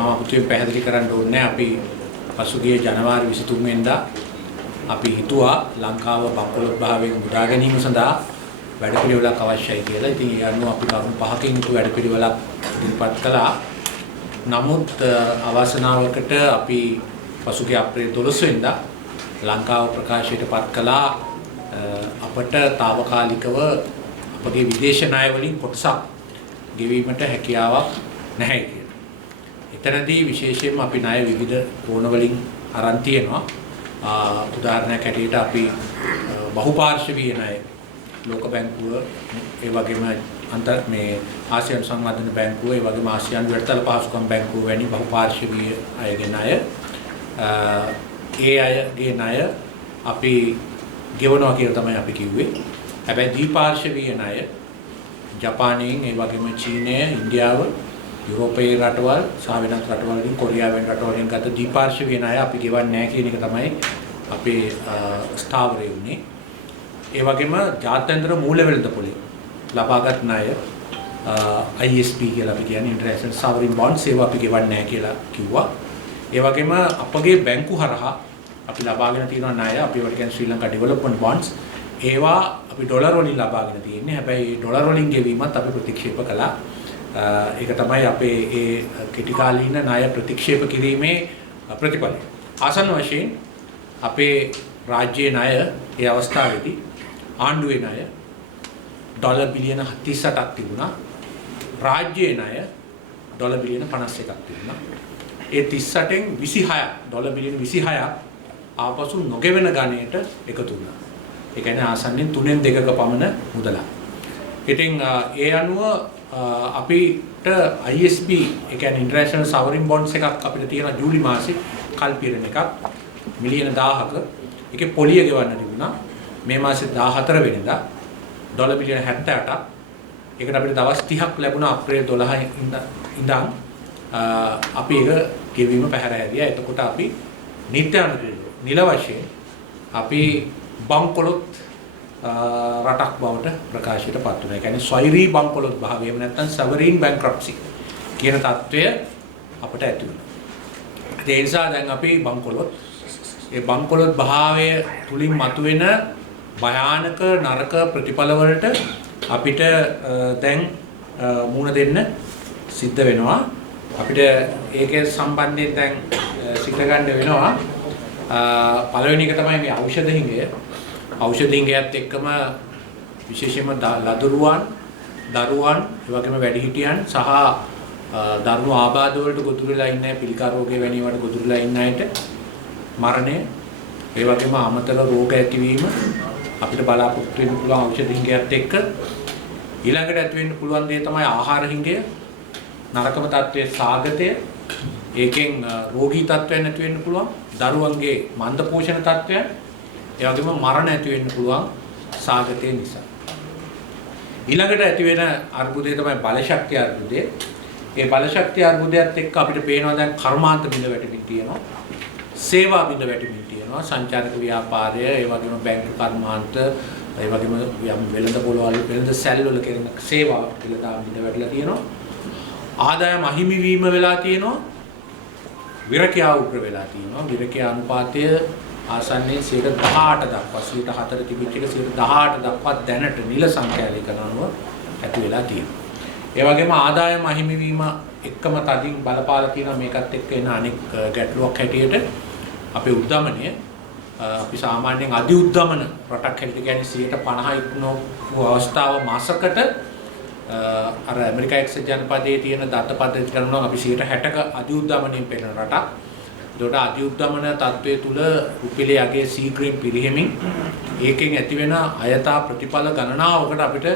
අපිට පැහැදිලි කරන්න ඕනේ අපි පසුගිය ජනවාරි 23 වෙනිදා අපි හිතුවා ලංකාව බංකොලොත් භාවයෙන් මුදා ගැනීම සඳහා වැඩපිළිවෙලක් අවශ්‍යයි කියලා. ඉතින් ඒ අනුව අපි කරුණු පහකින් යුතු වැඩපිළිවෙලක් ඉදිරිපත් කළා. නමුත් අවසනාවකට අපි පසුගිය අප්‍රේල් 12 වෙනිදා ලංකාව ප්‍රකාශයට පත් කළා අපට తాවකාලිකව අපගේ විදේශ ණය වලින් කොටසක් ගෙවීමට හැකියාවක් නැහැ කියලා. එතනදී විශේෂයෙන්ම අපි ණය විවිධ කෝණ වලින් අරන් තියෙනවා. උදාහරණයක් ඇටියට අපි බහුපාර්ශ්වීය ණය ලෝක බැංකුව ඒ වගේම ආසියානු සංවර්ධන බැංකුව ඒ වගේම ආසියානු වැඩතල පහසුකම් බැංකුව වැනි බහුපාර්ශ්වීය අයගේ ණය ඒ අයගේ ණය අපි ගෙවනවා කියලා තමයි අපි කිව්වේ. හැබැයි ද්විපාර්ශ්වීය ණය ජපානයෙන් ඒ වගේම චීනය, ඉන්දියාව, යුරෝපීය රටවල් සහ වෙනත් රටවල් වලින් කොරියාවෙන් රටවලින් ගත ද්විපාර්ශ්වීය ණය අපි ගෙවන්නේ නැහැ කියන එක තමයි අපේ ස්ථාවරය උනේ. ඒ වගේම ජාත්‍යන්තර මූල්‍ය වෙළඳපොලේ ලබාගත් ණය ISP කියලා අපි කියන්නේ ඉන්ටර්නැෂනල් සවරින් බොන්ඩ්ස් ඒවා අපි ගෙවන්නේ නැහැ කියලා කිව්වා. ඒ වගේම අපගේ බැංකු හරහා අපි ලබාගෙන තියෙන ණය අපි ඒවට කියන්නේ ශ්‍රී ලංකා ඩෙවලොප්මන්ට් බොන්ඩ්ස් ඒවා අපි ඩොලර් වලින් ලබාගෙන තියෙන්නේ. හැබැයි ඩොලර් වලින් ගෙවීමත් අපි ප්‍රතික්ෂේප කළා. ඒක තමයි අපේ ඒ කෙටි කාලීන ණය ප්‍රතික්ෂේප කිරීමේ ප්‍රතිඵලය. ආසන්න වශයෙන් අපේ රාජ්‍යයේ ණය ඒ අවස්ථාවේදී ආණ්ඩුවේ ණය ඩොලර් බිලියන 38ක් තිබුණා. රාජ්‍යයේ ණය ඩොලර් බිලියන 51ක් තිබුණා. ඒ 38න් 26ක් ඩොලර් බිලියන 26ක් ආපසු නොගෙවෙන ගණයට එකතු වුණා. ඒ කියන්නේ ආසන්නෙන් 3න් 2ක පමණ මුදලක්. ඉතින් ඒ අනුව අපිට ISB ඒ කියන්නේ ඉන්ටර්නැෂනල් සවරින් බොන්ඩ්ස් එකක් අපිට තියෙන ජූලි මාසේ කල්පිරණ එකක් මිලියන 1000ක ඒකේ පොලිය ගෙවන්න තිබුණා. මේ මාසේ 14 වෙනිදා ඩොලර් බිලියන 78ක්. ඒකට අපිට දවස් 30ක් ලැබුණා අප්‍රේල් 12 ඉඳන් අපි ඒක ගෙවීම පැහැර හැරියා. එතකොට අපි නිත්‍යානුකූලව නිල වශයෙන් අපි බංකොලොත් රටක් බවට ප්‍රකාශයට පත් වුණා. ඒ කියන්නේ ස්වෛරී බංකොලොත් භාවය එහෙම නැත්නම් සවරින් බැංක්‍රප්සි කියන තත්වය අපට ඇති වුණා. ඒ නිසා දැන් අපි බංකොලොත් ඒ බංකොලොත් භාවය තුලින් මතුවෙන භයානක නරක ප්‍රතිඵල වලට අපිට දැන් මුහුණ දෙන්න සිද්ධ වෙනවා. අපිට ඒකේ සම්බන්ධයෙන් දැන් සිත ගන්න වෙනවා. පළවෙනි එක තමයි මේ ඖෂධ හිඟය. ඖෂධ හිඟයත් එක්කම විශේෂයෙන්ම ලදරුවන්, දරුවන්, ඒ වගේම වැඩිහිටියන් සහ දරුණු ආබාධ වලට ගොදුරු වෙලා ඉන්න අය, පිළිකා රෝගය වැනි ඒවාට ගොදුරු වෙලා ඉන්න අයට මරණය, ඒ වගේම අමතර රෝග ඇතිවීම අපිට බලාපොරොත්තු වෙන්න පුළුවන් ඖෂධ හිඟයත් එක්ක. ඊළඟට ඇති වෙන්න පුළුවන් දේ තමයි ආහාර හිඟය, නරකම තත්ත්වයේ සාගතය. ඒකෙන් රෝගී තත්ත්වයන් ඇති වෙන්න පුළුවන්. දරුවන්ගේ මන්ද පෝෂණ තත්ත්වයන්, ඒ වගේම මරණ ඇති වෙන්න පුළුවන් සාගතය නිසා. ඊළඟට ඇති වෙන අර්බුදය තමයි බලශක්තිය අර්බුදය. ඒ බලශක්තිය අර්බුදයත් එක්ක අපිට පේනවා දැන් කර්මාන්ත බිඳ වැටෙමින් තියෙනවා. සේවා බිඳ වැටෙමින් තියෙනවා. සංචාරක ව්‍යාපාරය, ඒ වගේම බැංකු කර්මාන්ත, ඒ වගේම යම් වෙළඳ පොළවල්, වෙළඳ සැල් වල කරන සේවා පිළිදාම් බිඳ වැටලා තියෙනවා. ආදායම අහිමි වීම වෙලා තියෙනවා. විරකියා උග්‍ර වෙලා තියෙනවා. විරකියා අනුපාතය ආසන්නයෙන් 18% දක්වා 4 තිබිච්ච එක 18% දක්වා දැනට නිල සංඛ්‍යාලේඛන අනුව ඇති වෙලා තියෙනවා. ඒ වගේම ආදායම අහිමි වීම එක්කම තදින් බලපාලා තියෙනවා. මේකත් එක්ක එන අනෙක් ගැටලුවක් හැටියට අපේ උද්දමනය අපි සාමාන්‍යයෙන් අධි උද්දමන රටක් හැටියට කියන්නේ 50% ඉක්මවපු අවස්ථාව මාසකට අර ඇමරිකා එක්සත් ජනපදයේ තියෙන දත්ත පද්ධති කරනවා අපි 60ක අධි උද්දමනයෙන් පෙළෙන රටක්. ඒකට අධි උද්දමන තත්වයේ තුල රුපියලේ යගේ සීග්‍රීන් පිරිහෙමින් ඒකෙන් ඇති වෙන අයථා ප්‍රතිඵල ගණනාවකට අපිට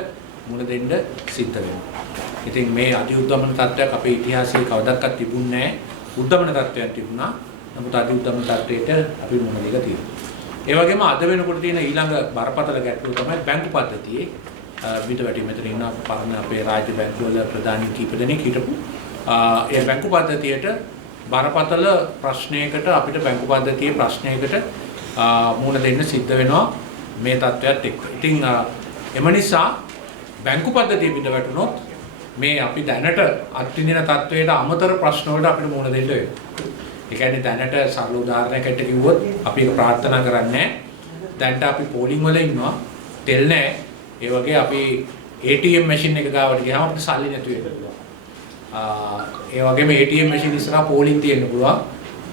මුහුණ දෙන්න සිද්ධ වෙනවා. ඉතින් මේ අධි උද්දමන තත්වයක් අපේ ඉතිහාසයේ කවදාවත් තිබුණේ නැහැ. උද්දමන තත්වයක් තිබුණා. නමුත් අධි උද්දමන තත්වයට අපි මුහුණ දෙලා තියෙනවා. ඒ වගේම අද වෙනකොට තියෙන ඊළඟ බරපතල ගැටලුව තමයි බැංකු පද්ධතියේ බිඳ වැටි මෙතන ඉන්න පරණ අපේ රාජ්‍ය බැංකු වල ප්‍රධානී කීප දෙනෙක් හිටපු ඒ බැංකු පද්ධතියට බරපතල ප්‍රශ්නයකට අපිට බැංකු පද්ධතියේ ප්‍රශ්නයකට මුහුණ දෙන්න සිද්ධ වෙනවා මේ තත්ත්වයට එක්ක. ඉතින් එම නිසා බැංකු පද්ධතිය බිඳ වැටුනොත් මේ අපි දැනට අත්විඳින තත්වයට අමතර ප්‍රශ්න වලට අපිට මුහුණ දෙන්න වෙනවා. ඒ කියන්නේ දැනට සරල උදාහරණයකට කිව්වොත් අපි ඒක ප්‍රාර්ථනා කරන්නේ දැනට අපි පෝලිං වල ඉන්නවා තෙල් නැහැ. ඒ වගේ අපි ATM මැෂින් එක ගාවට ගියාම අපිට සල්ලි නැති වෙනවා. ඒ වගේම ATM මැෂින් ඉස්සරහා පෝලිං තියෙන්න පුළුවන්.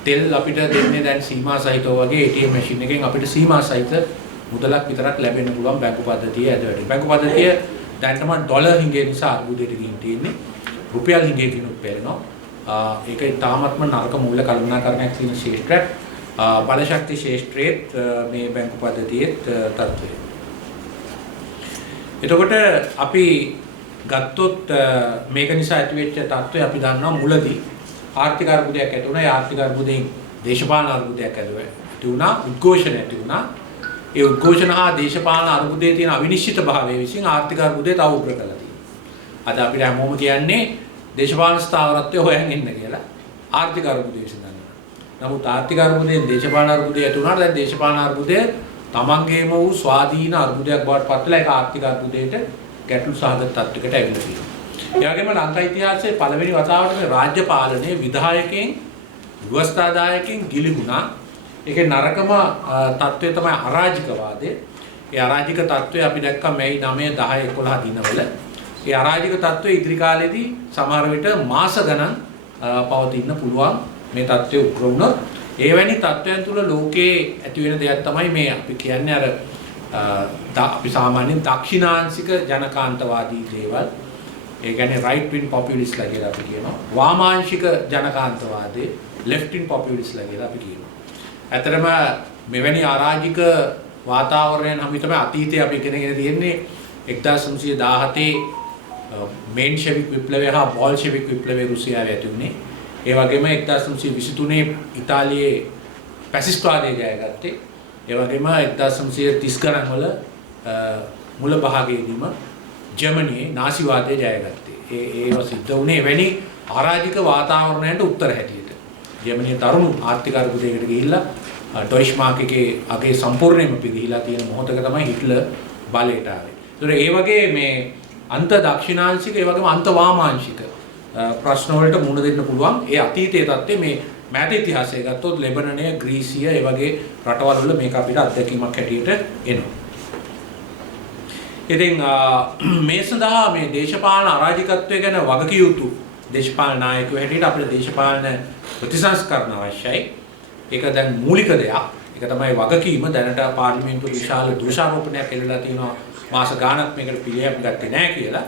තෙල් අපිට දෙන්නේ දැන් සීමා සහිතව වගේ ATM මැෂින් එකෙන් අපිට සීමා සහිත මුදලක් විතරක් ලැබෙන්න පුළුවන් බැංකු පද්ධතිය ඇතුළත. බැංකු පද්ධතිය දැන් තමයි ඩොලර් හිඟේ නිසා අර්බුදයට ගිහින් තියෙන්නේ. රුපියල් හිඟේ කිනුත් පෙරෙනවා. ඒක තාමත්ම නරක මූල්‍ය කළමනාකරණයක් තියෙන ශේෂ්ත්‍රයක්. බලශක්ති ශේෂ්ත්‍රයේ මේ බැංකු පද්ධතියේ තත්ත්වය. එතකොට අපි ගත්තොත් මේක නිසා ඇතිවෙච්ච තත්ත්වය අපි දන්නවා මුලදී ආර්ථික අර්බුදයක් ඇති වුණා. ඒ ආර්ථික අර්බුදයෙන් දේශපාලන අර්බුදයක් ඇති වුණා. උද්ඝෝෂණ ඇති වුණා. ඒ උද්ඝෝෂණ හා දේශපාලන අර්බුදයේ තියෙන අවිනිශ්චිත භාවය විසින් ආර්ථික අර්බුදය තව උග්‍ර කළා තියෙනවා. අද අපිට හැමෝම කියන්නේ දේශපාලන ස්ථාවරත්වය හොයන් ඉන්න කියලා. ආර්ථික අර්බුදය විසඳන්න. නමුත් ආර්ථික අර්බුදයෙන් දේශපාලන අර්බුදය ඇති වුණාට දැන් දේශපාලන අර්බුදය තමන්ගේම වූ ස්වාධීන අර්බුදයක් බවට පත් වෙලා ඒක ආර්ථික අර්බුදයට ගැටලු සහගත තත්ත්වයකට ඇවිල්ලා තියෙනවා. ඒ වගේම ලංකා ඉතිහාසයේ පළවෙනි වතාවට මේ රාජ්‍ය පාලනයේ විධායකයන් ව්‍යවස්ථාදායකයන් ගිලිහුණා. ඒකේ නරකම තත්ත්වය තමයි අරාජිකවාදය. ඒ අරාජික තත්ත්වය අපි දැක්කා මේ 9, 10, 11 දිනවල. ඒ අරාජික තත්ත්වය ඉදිරි කාලෙදී සමහර විට මාස ගණන් පවතින්න පුළුවන් මේ තත්ත්වය උග්‍ර වුණොත්. එවැනි තත්ත්වයන් තුළ ලෝකයේ ඇති වෙන දෙයක් තමයි මේ අපි කියන්නේ අර අපි සාමාන්‍යයෙන් දක්ෂිණාංශික ජනකාන්තවාදී දේවල්. ඒ කියන්නේ right wing populists කියලා අපි කියනවා. වාමාංශික ජනකාන්තවාදී left wing populists කියලා අපි කියනවා. ඇතරම මෙවැනි අරාජික වාතාවරණයන් අපි තමයි අතීතයේ අපි ඉගෙනගෙන තියෙන්නේ 1917 මේන්ෂෙවික් විප්ලවය හා බෝල්ෂෙවික් විප්ලවය රුසියාවේ ඇති වුණේ. ඒ වගේම 1923 ඉතාලියේ ෆැසිස්ට්වාදය ජයගත්තේ. ඒ වගේම 1930 ගණන් වල මුල භාගයේදීම ජර්මනියේ නාසිවාදය ජයගත්තේ. ඒව සිද්ධ වුණේ එවැනි අරාජික වාතාවරණයකට උත්තර හැටියට. ජර්මනියේ තරුණ ආර්ථික අර්බුදයකට ගිහිල්ලා ඩොයිච් මාර්ක් එකේ අගේ සම්පූර්ණයෙන්ම පිළිහිලා තියෙන මොහොතක තමයි හිට්ලර් බලයට ආවේ. ඒතර ඒ වගේ මේ අන්ත දක්ෂිණාංශික ඒ වගේම අන්ත වාමාංශික ප්‍රශ්න වලට මුහුණ දෙන්න පුළුවන්. ඒ අතීතයේ තත්ත්වයේ මේ මෑත ඉතිහාසය ගත්තොත් ලෙබනනය, ග්‍රීසිය ඒ වගේ රටවල් වල මේක අපිට අත්දැකීමක් හැටියට එනවා. ඉතින් මේ සඳහා මේ දේශපාලන අරාජිකත්වය ගැන වගකිය යුතු දේශපාලන නායකයෝ හැටියට අපිට දේශපාලන ප්‍රතිසංස්කරණ අවශ්‍යයි. ඒක දැන් මූලික දෙයක්. ඒක තමයි වගකීම. දැනට පාර්ලිමේන්තුවේ විශාල දෝෂාරෝපණයක් එල්ලලා තියෙනවා. මාස ගාණක් මේකට පිළියම් ගත්තේ නැහැ කියලා.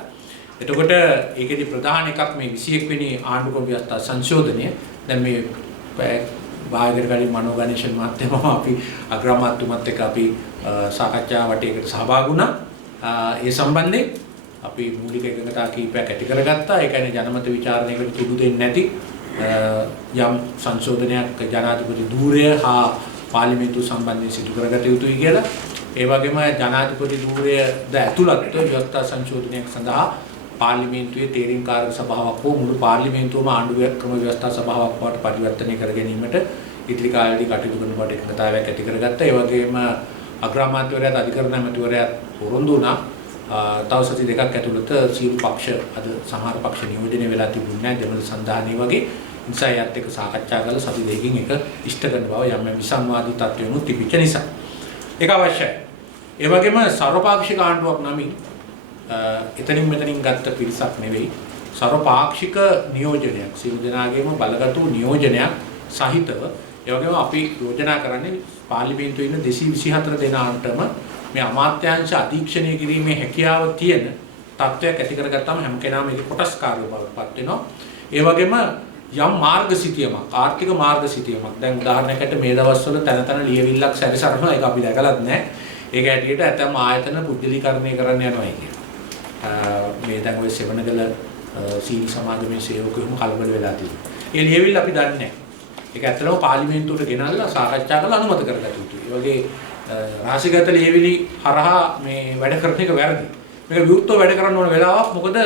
එතකොට ඒකෙදි ප්‍රධාන එකක් මේ 21 වෙනි ආණ්ඩුක්‍රම ව්‍යවස්ථා සංශෝධනය. දැන් මේ බාහිර කලින් මනෝ ගණේෂන් මහත්මයා අපි අග්‍රාමාත්‍යතුමත් එක්ක අපි සාකච්ඡා වටයකට සහභාගී වුණා. ඒ සම්බන්ධයෙන් අපි මූලික එකඟතා කීපයක් ඇති කරගත්තා. ඒ කියන්නේ ජනමත විචාරණයකට තුඩු දෙන්නේ නැති යම් සංශෝධනයක් ජනාධිපති ධූරය හා පාර්ලිමේන්තුව සම්බන්ධයෙන් සිදු කරගත යුතුයි කියලා. ඒ වගේම ජනාධිපති ධූරයද ඇතුළත් ව්‍යවස්ථා සංශෝධනයක් සඳහා පාර්ලිමේන්තුවේ තීරීම්කාරක සභාවක් හෝ මුළු පාර්ලිමේන්තුවම ආණ්ඩුව ක්‍රම ව්‍යවස්ථා සභාවක් බවට පරිවර්තනය කර ගැනීමට ඉදිරි කාලෙදී කටයුතු කරන බවට එකඟතාවයක් ඇති කරගත්තා. ඒ වගේම අග්‍රාමාත්‍යවරයාත් අධිකරණ ඇමතිවරයාත් පොරොන්දු වුණා. තව සති දෙකක් ඇතුළත සියලු පක්ෂ අද සමහර පක්ෂ නියෝජනය වෙලා තිබුණේ නැහැ. දෙමළ සංධානය වගේ නිසා යත් එක්ක සාකච්ඡා කරලා සති දෙකකින් එක ඉෂ්ට කරන බව යම් විසංවාදී තත්ත්වයන්ුත් තිබිච්ච නිසා. ඒක අවශ්‍යයි. ඒ වගේම සර්වපාක්ෂික ආණ්ඩුවක් නමින් එතනින් මෙතනින් ගත්ත පිරිසක් නෙවෙයි සර්වපාක්ෂික නියෝජනයක් සියලු දෙනාගේම බලගතු නියෝජනයක් සහිතව ඒ වගේම අපි යෝජනා කරන්නේ පාර්ලිමේන්තුවේ ඉන්න 224 දෙනාටම මේ අමාත්‍යාංශ අධීක්ෂණය කිරීමේ හැකියාව තියෙන තත්ත්වයක් ඇති කරගත්තාම හැම කෙනාම ඒකේ කොටස්කාරයෝ බවට පත් වෙනවා. ඒ වගේම යම් මාර්ගසිතියමක් ආර්ථික මාර්ගසිතියමක් දැන් උදාහරණයකට මේ දවස්වල තන තන ලියවිල්ලක් සැරිසරනවා ඒක අපි දැකලත් නැහැ. ඒක ඇටියට ඇතම් ආයතන පුද්ගලීකරණය කරන්න යනවා කියන්නේ. මේ දැන් ඔය සෙවණගල සීනි සමාගමේ සේවකයෝම කලබල වෙලා තියෙනවා. ඒ ලියවිල්ල අපි දන්නේ නැහැ. ඒක ඇත්තටම පාර්ලිමේන්තුවට ගෙනල්ලා සාකච්ඡා කරලා අනුමත කරගත යුතුයි. ඒ වගේ රාශිගත ලියවිලි හරහා මේ වැඩ කරන එක වැරදි. මේක විවෘතව වැඩ කරන්න ඕන වෙලාවක් මොකද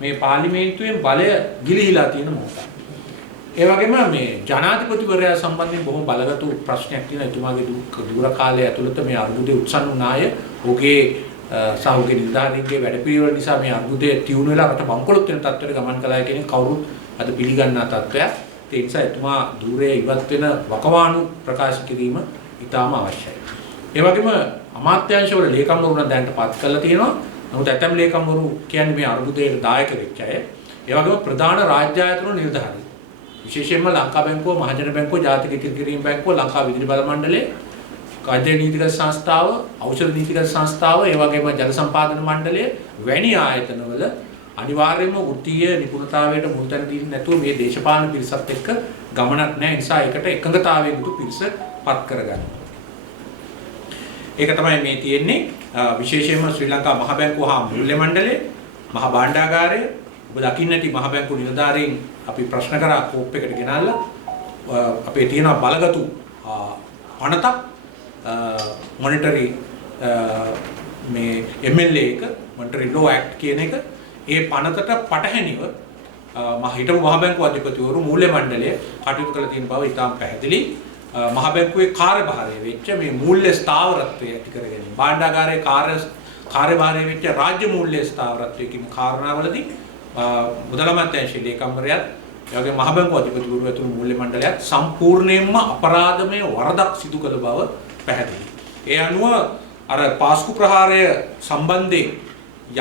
මේ පාර්ලිමේන්තුවේ බලය ගිලිහිලා තියෙන මොහොතක්. ඒ වගේම මේ ජනාධිපතිවරයා සම්බන්ධයෙන් බොහොම බලගතු ප්‍රශ්නයක් තියෙනවා. එතුමාගේ දුර කාලය ඇතුළත මේ අර්බුදයේ උත්සන්න වුණ අය ඔහුගේ සහෝගේ නිලධාරීන්ගේ වැඩපිළිවෙල නිසා මේ අර්බුදය තියුණු වෙලා රට බංකොලොත් වෙන තත්ත්වයට ගමන් කළා කියන කවුරුත් අද පිළිගන්නා තත්ත්වයක්. ඒ නිසා එතුමා ධූරයේ ඉවත් වෙන වකවානු ප්‍රකාශ කිරීම ඉතාම අවශ්‍යයි. ඒ වගේම අමාත්‍යාංශවල ලේකම්වරුන් දැනට පත් කරලා තියෙනවා. නමුත් ඇතැම් ලේකම්වරු කියන්නේ මේ අර්බුදයට දායක වෙච්ච අය. ඒ වගේම ප්‍රධාන රාජ්‍ය ආයතන නිලධාරීන්. විශේෂයෙන්ම ලංකා බැංකුව, මහජන බැංකුව, ජාතික ඉතිරි කිරීම බැංකුව, ලංකා විදුලි බල මණ්ඩලය, කාර්ය නීතිගත සංස්ථාව, ඖෂධ නීතිගත සංස්ථාව, ඒ වගේම ජල සම්පාදන මණ්ඩලය වැනි ආයතනවල අනිවාර්යයෙන්ම වෘත්තීය නිපුණතාවයට මුල් තැන දෙන්නේ නැතුව මේ දේශපාලන පිරිසත් එක්ක ගමනක් නැහැ. නිසා ඒකට එකඟතාවයේ යුතු පිරිස පත් කරගන්න. ඒක තමයි මේ තියෙන්නේ. විශේෂයෙන්ම ශ්‍රී ලංකා මහ බැංකුව හා මූල්‍ය මණ්ඩලය, මහ භාණ්ඩාගාරය, ඔබ දකින්නටි මහ බැංකුව නිලධාරීන් අපි ප්‍රශ්න කරා කෝප් එකට ගෙනල්ලා අපේ තියෙන බලගතු පනතක් මොනිටරි මේ MLA එක මොනිටරි ලෝ ඇක්ට් කියන එක ඒ පනතට පටහැනිව හිටපු මහ බැංකුව අධිපතිවරු මූල්‍ය මණ්ඩලය කටයුතු කළ තියෙන බව ඉතාම පැහැදිලි. මහ බැංකුවේ කාර්යභාරය වෙච්ච මේ මූල්‍ය ස්ථාවරත්වය ඇති කර ගැනීම, භාණ්ඩාගාරයේ කාර්යභාරය වෙච්ච රාජ්‍ය මූල්‍ය ස්ථාවරත්වය කියන කාරණාවලදී මුදල් අමාත්‍යාංශයේ ලේකම්වරයාත් ඒ වගේම මහ බැංකුව අධිපතිවරු ඇතුළු මූල්‍ය මණ්ඩලයත් සම්පූර්ණයෙන්ම අපරාධමය වරදක් සිදු කළ බව පැහැදිලි. ඒ අනුව අර පාස්කු ප්‍රහාරය සම්බන්ධයෙන්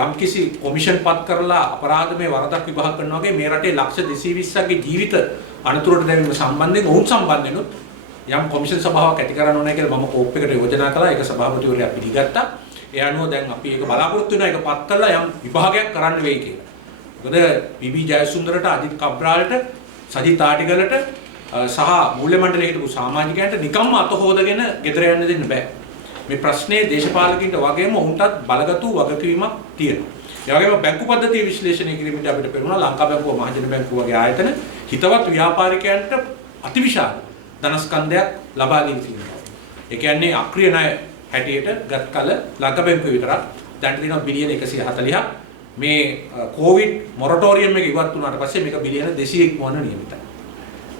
යම්කිසි කොමිෂන් පත් කරලා අපරාධමය වරදක් විභාග කරනවා වගේ මේ රටේ ලක්ෂ 220ක්ගේ ජීවිත අනතුරට දැමීම සම්බන්ධයෙන් ඔවුන් සම්බන්ධෙනුත් යම් කොමිෂන් සභාවක් ඇති කරන්න ඕනේ කියලා මම කෝප් එකට යෝජනා කළා. ඒක සභාපතිවරයා පිළිගත්තා. ඒ අනුව දැන් අපි ඒක බලාපොරොත්තු වෙනවා. ඒක පත් කරලා යම් විභාගයක් කරන්න වෙයි කියලා. මොකද බීබී ජයසුන්දරට, අජිත් කබ්‍රාල්ට, සජිත් ආටිගලට සහ මූල්‍ය මණ්ඩලයේ හිටපු සමාජිකයන්ට නිකම්ම අත හොදගෙන ගෙදර යන්න දෙන්න බෑ. මේ ප්‍රශ්නේ දේශපාලකින්ට වගේම උන්ටත් බලගතු වගකීමක් තියෙනවා. ඒ වගේම බැංකු පද්ධතිය විශ්ලේෂණය කිරීමට අපිට පෙරුණා ලංකා බැංකුව, මහජන බැංකුව වගේ ආයතන හිතවත් ව්‍යාපාරිකයන්ට අතිවිශාල ධනස්කන්ධයක් ලබා දී තියෙනවා. ඒ කියන්නේ අක්‍රීය ණය හැටියට ගත් කල ලංකා බැංකුව විතරක් දැන් තියෙනවා බිලියන 140ක්. මේ කොවිඩ් මොරටෝරියම් එක ඉවත් වුණාට පස්සේ මේක බිලියන 200ක් වුණ නියමිතයි.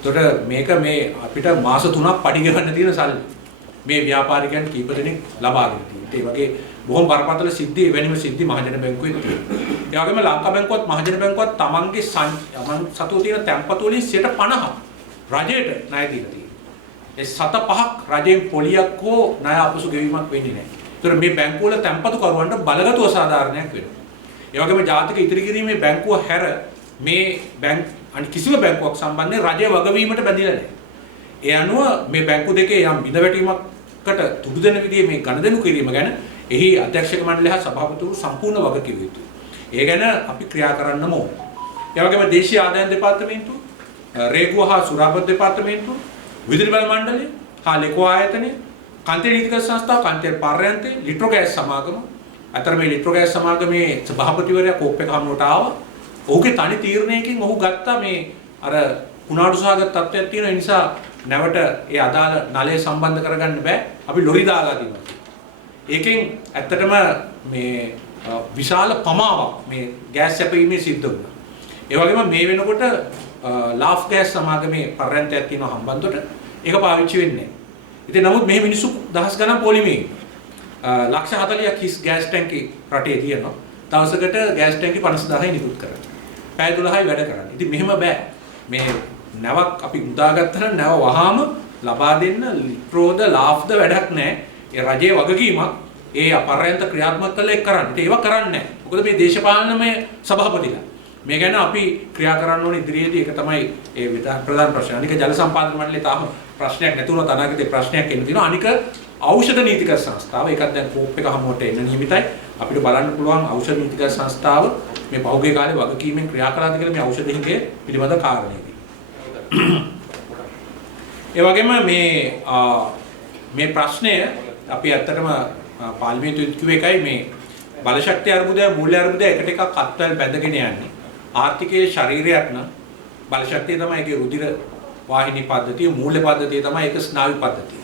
ඒතකොට මේක මේ අපිට මාස 3ක් පඩි ගෙවන්න තියෙන සල්ලි. මේ ව්‍යාපාරිකයන් කීප දෙනෙක් ලබාගෙන තියෙනවා. ඒ වගේ බොහොම බරපතල සිද්ධි, එවැනිම සිද්ධි මහජන බැංකුවේ තියෙනවා. ඒ වගේම ලංකා බැංකුවත් මහජන බැංකුවත් තමන්ගේ සතුව තියෙන තැන්පතු වලින් 50% රජයට ණය දීලා තියෙනවා. ඒ 7.5ක් රජයෙන් පොලියක් හෝ ණය අපසු ගෙවීමක් වෙන්නේ නැහැ. ඒතර මේ බැංකුව වල තැන්පතු කරුවන්ට බලගතු අසාධාරණයක් වෙනවා. ඒ වගේම ජාතික ඉතිරි කිරීමේ බැංකුව හැර මේ අනිත් කිසිම බැංකුවක් සම්බන්ධයෙන් රජය වගවීමට බැඳිලා නැහැ. ඒ අනුව මේ බැංකු දෙකේ යම් බිඳවැටීමකට තුඩු දෙන විදිහේ මේ ගණදෙනු කිරීම ගැන එහි අධ්‍යක්ෂක මණ්ඩලය හා සභාපතිවරු සම්පූර්ණ වගකීම යුතුයි. ඒ ගැන අපි ක්‍රියා කරන්නම ඕන. ඒ වගේම දේශීය ආදායම් දෙපාර්තමේන්තුව, රේගුව හා සුරාපත් දෙපාර්තමේන්තුව, විදුලි බල මණ්ඩලය හා ලෙකෝ ආයතනය, කාන්තිය නීතිගත සංස්ථාව, කාන්තිය පාර්ලිමේන්තය, ලිට්‍රෝ ගෑස් සමාගම. අතර මේ ලිට්‍රෝ ගෑස් සමාගමේ සභාපතිවරයා කෝප් එක හමුවට ආවා. ඔහුගේ තනි තීරණයකින් ඔහු ගත්තා මේ අර කුණාටු සහගත තත්ත්වයක් තියෙන නිසා නැවට ඒ අදාළ නලය සම්බන්ධ කරගන්න බෑ. අපි ලොරි දාලා දෙනවා. ඒකෙන් ඇත්තටම මේ විශාල පමාවක් මේ ගෑස් සැපීමේ සිද්ධ වුණා. ඒ වගේම මේ වෙනකොට ලාෆ් ගෑස් සමාගමේ පරයන්තයක් තියෙනවා හම්බන්තොට. ඒක පාවිච්චි වෙන්නේ නැහැ. ඉතින් නමුත් මේ මිනිස්සු දහස් ගණන් පොලිමේ ලක්ෂ 40ක් හිස් ගෑස් ටැංකි රටේ තියෙනවා. දවසකට ගෑස් ටැංකි 50000යි නිකුත් කරන්නේ. පැය 12යි වැඩ කරන්නේ. ඉතින් මෙහෙම බෑ. මේ නැවක් අපි මුදාගත්තා නම් නැව වහාම ලබා දෙන්න ලිට්‍රෝද ලාෆ්ද වැඩක් නැහැ. ඒ රජයේ වගකීමක් ඒ අපරයන්ත ක්‍රියාත්මක කළා ඒක කරන්න. ඒව කරන්නේ නැහැ. මොකද මේ දේශපාලනමය සභාපතිලා. මේ ගැන අපි ක්‍රියා කරන්න ඕනේ ඉදිරියේදී. ඒක තමයි ඒ ප්‍රධාන ප්‍රශ්න. අනික ජල සම්පාදන මණ්ඩලයේ තාම ප්‍රශ්නයක් නැතුණා අනාගතේ ප්‍රශ්නයක් එන්න තියෙනවා. අනික ඖෂධ නීතිගත සංස්ථාව. ඒකත් දැන් කෝප් එක හමුවට එන්න නියමිතයි. අපිට බලන්න පුළුවන් ඖෂධ නීතිගත සංස්ථාව මේ පහුගිය කාලේ වගකීමෙන් ක්‍රියා කළාද කියලා මේ ඖෂධ හිඟේ පිළිබඳ කාරණේදී. ඒ වගේම මේ ප්‍රශ්නය අපි ඇත්තටම පාර්ලිමේන්තුවේ කිව්ව එකයි මේ බලශක්ති අර්බුදය, මූල්‍ය අර්බුදය එකට එකක් අත්වැල් බැඳගෙන යන්නේ. ආර්ථිකයේ ශරීරයක් නම් බලශක්තිය තමයි ඒකේ රුධිර වාහිනී පද්ධතිය, මූල්‍ය පද්ධතිය තමයි ඒක ස්නායු පද්ධතිය.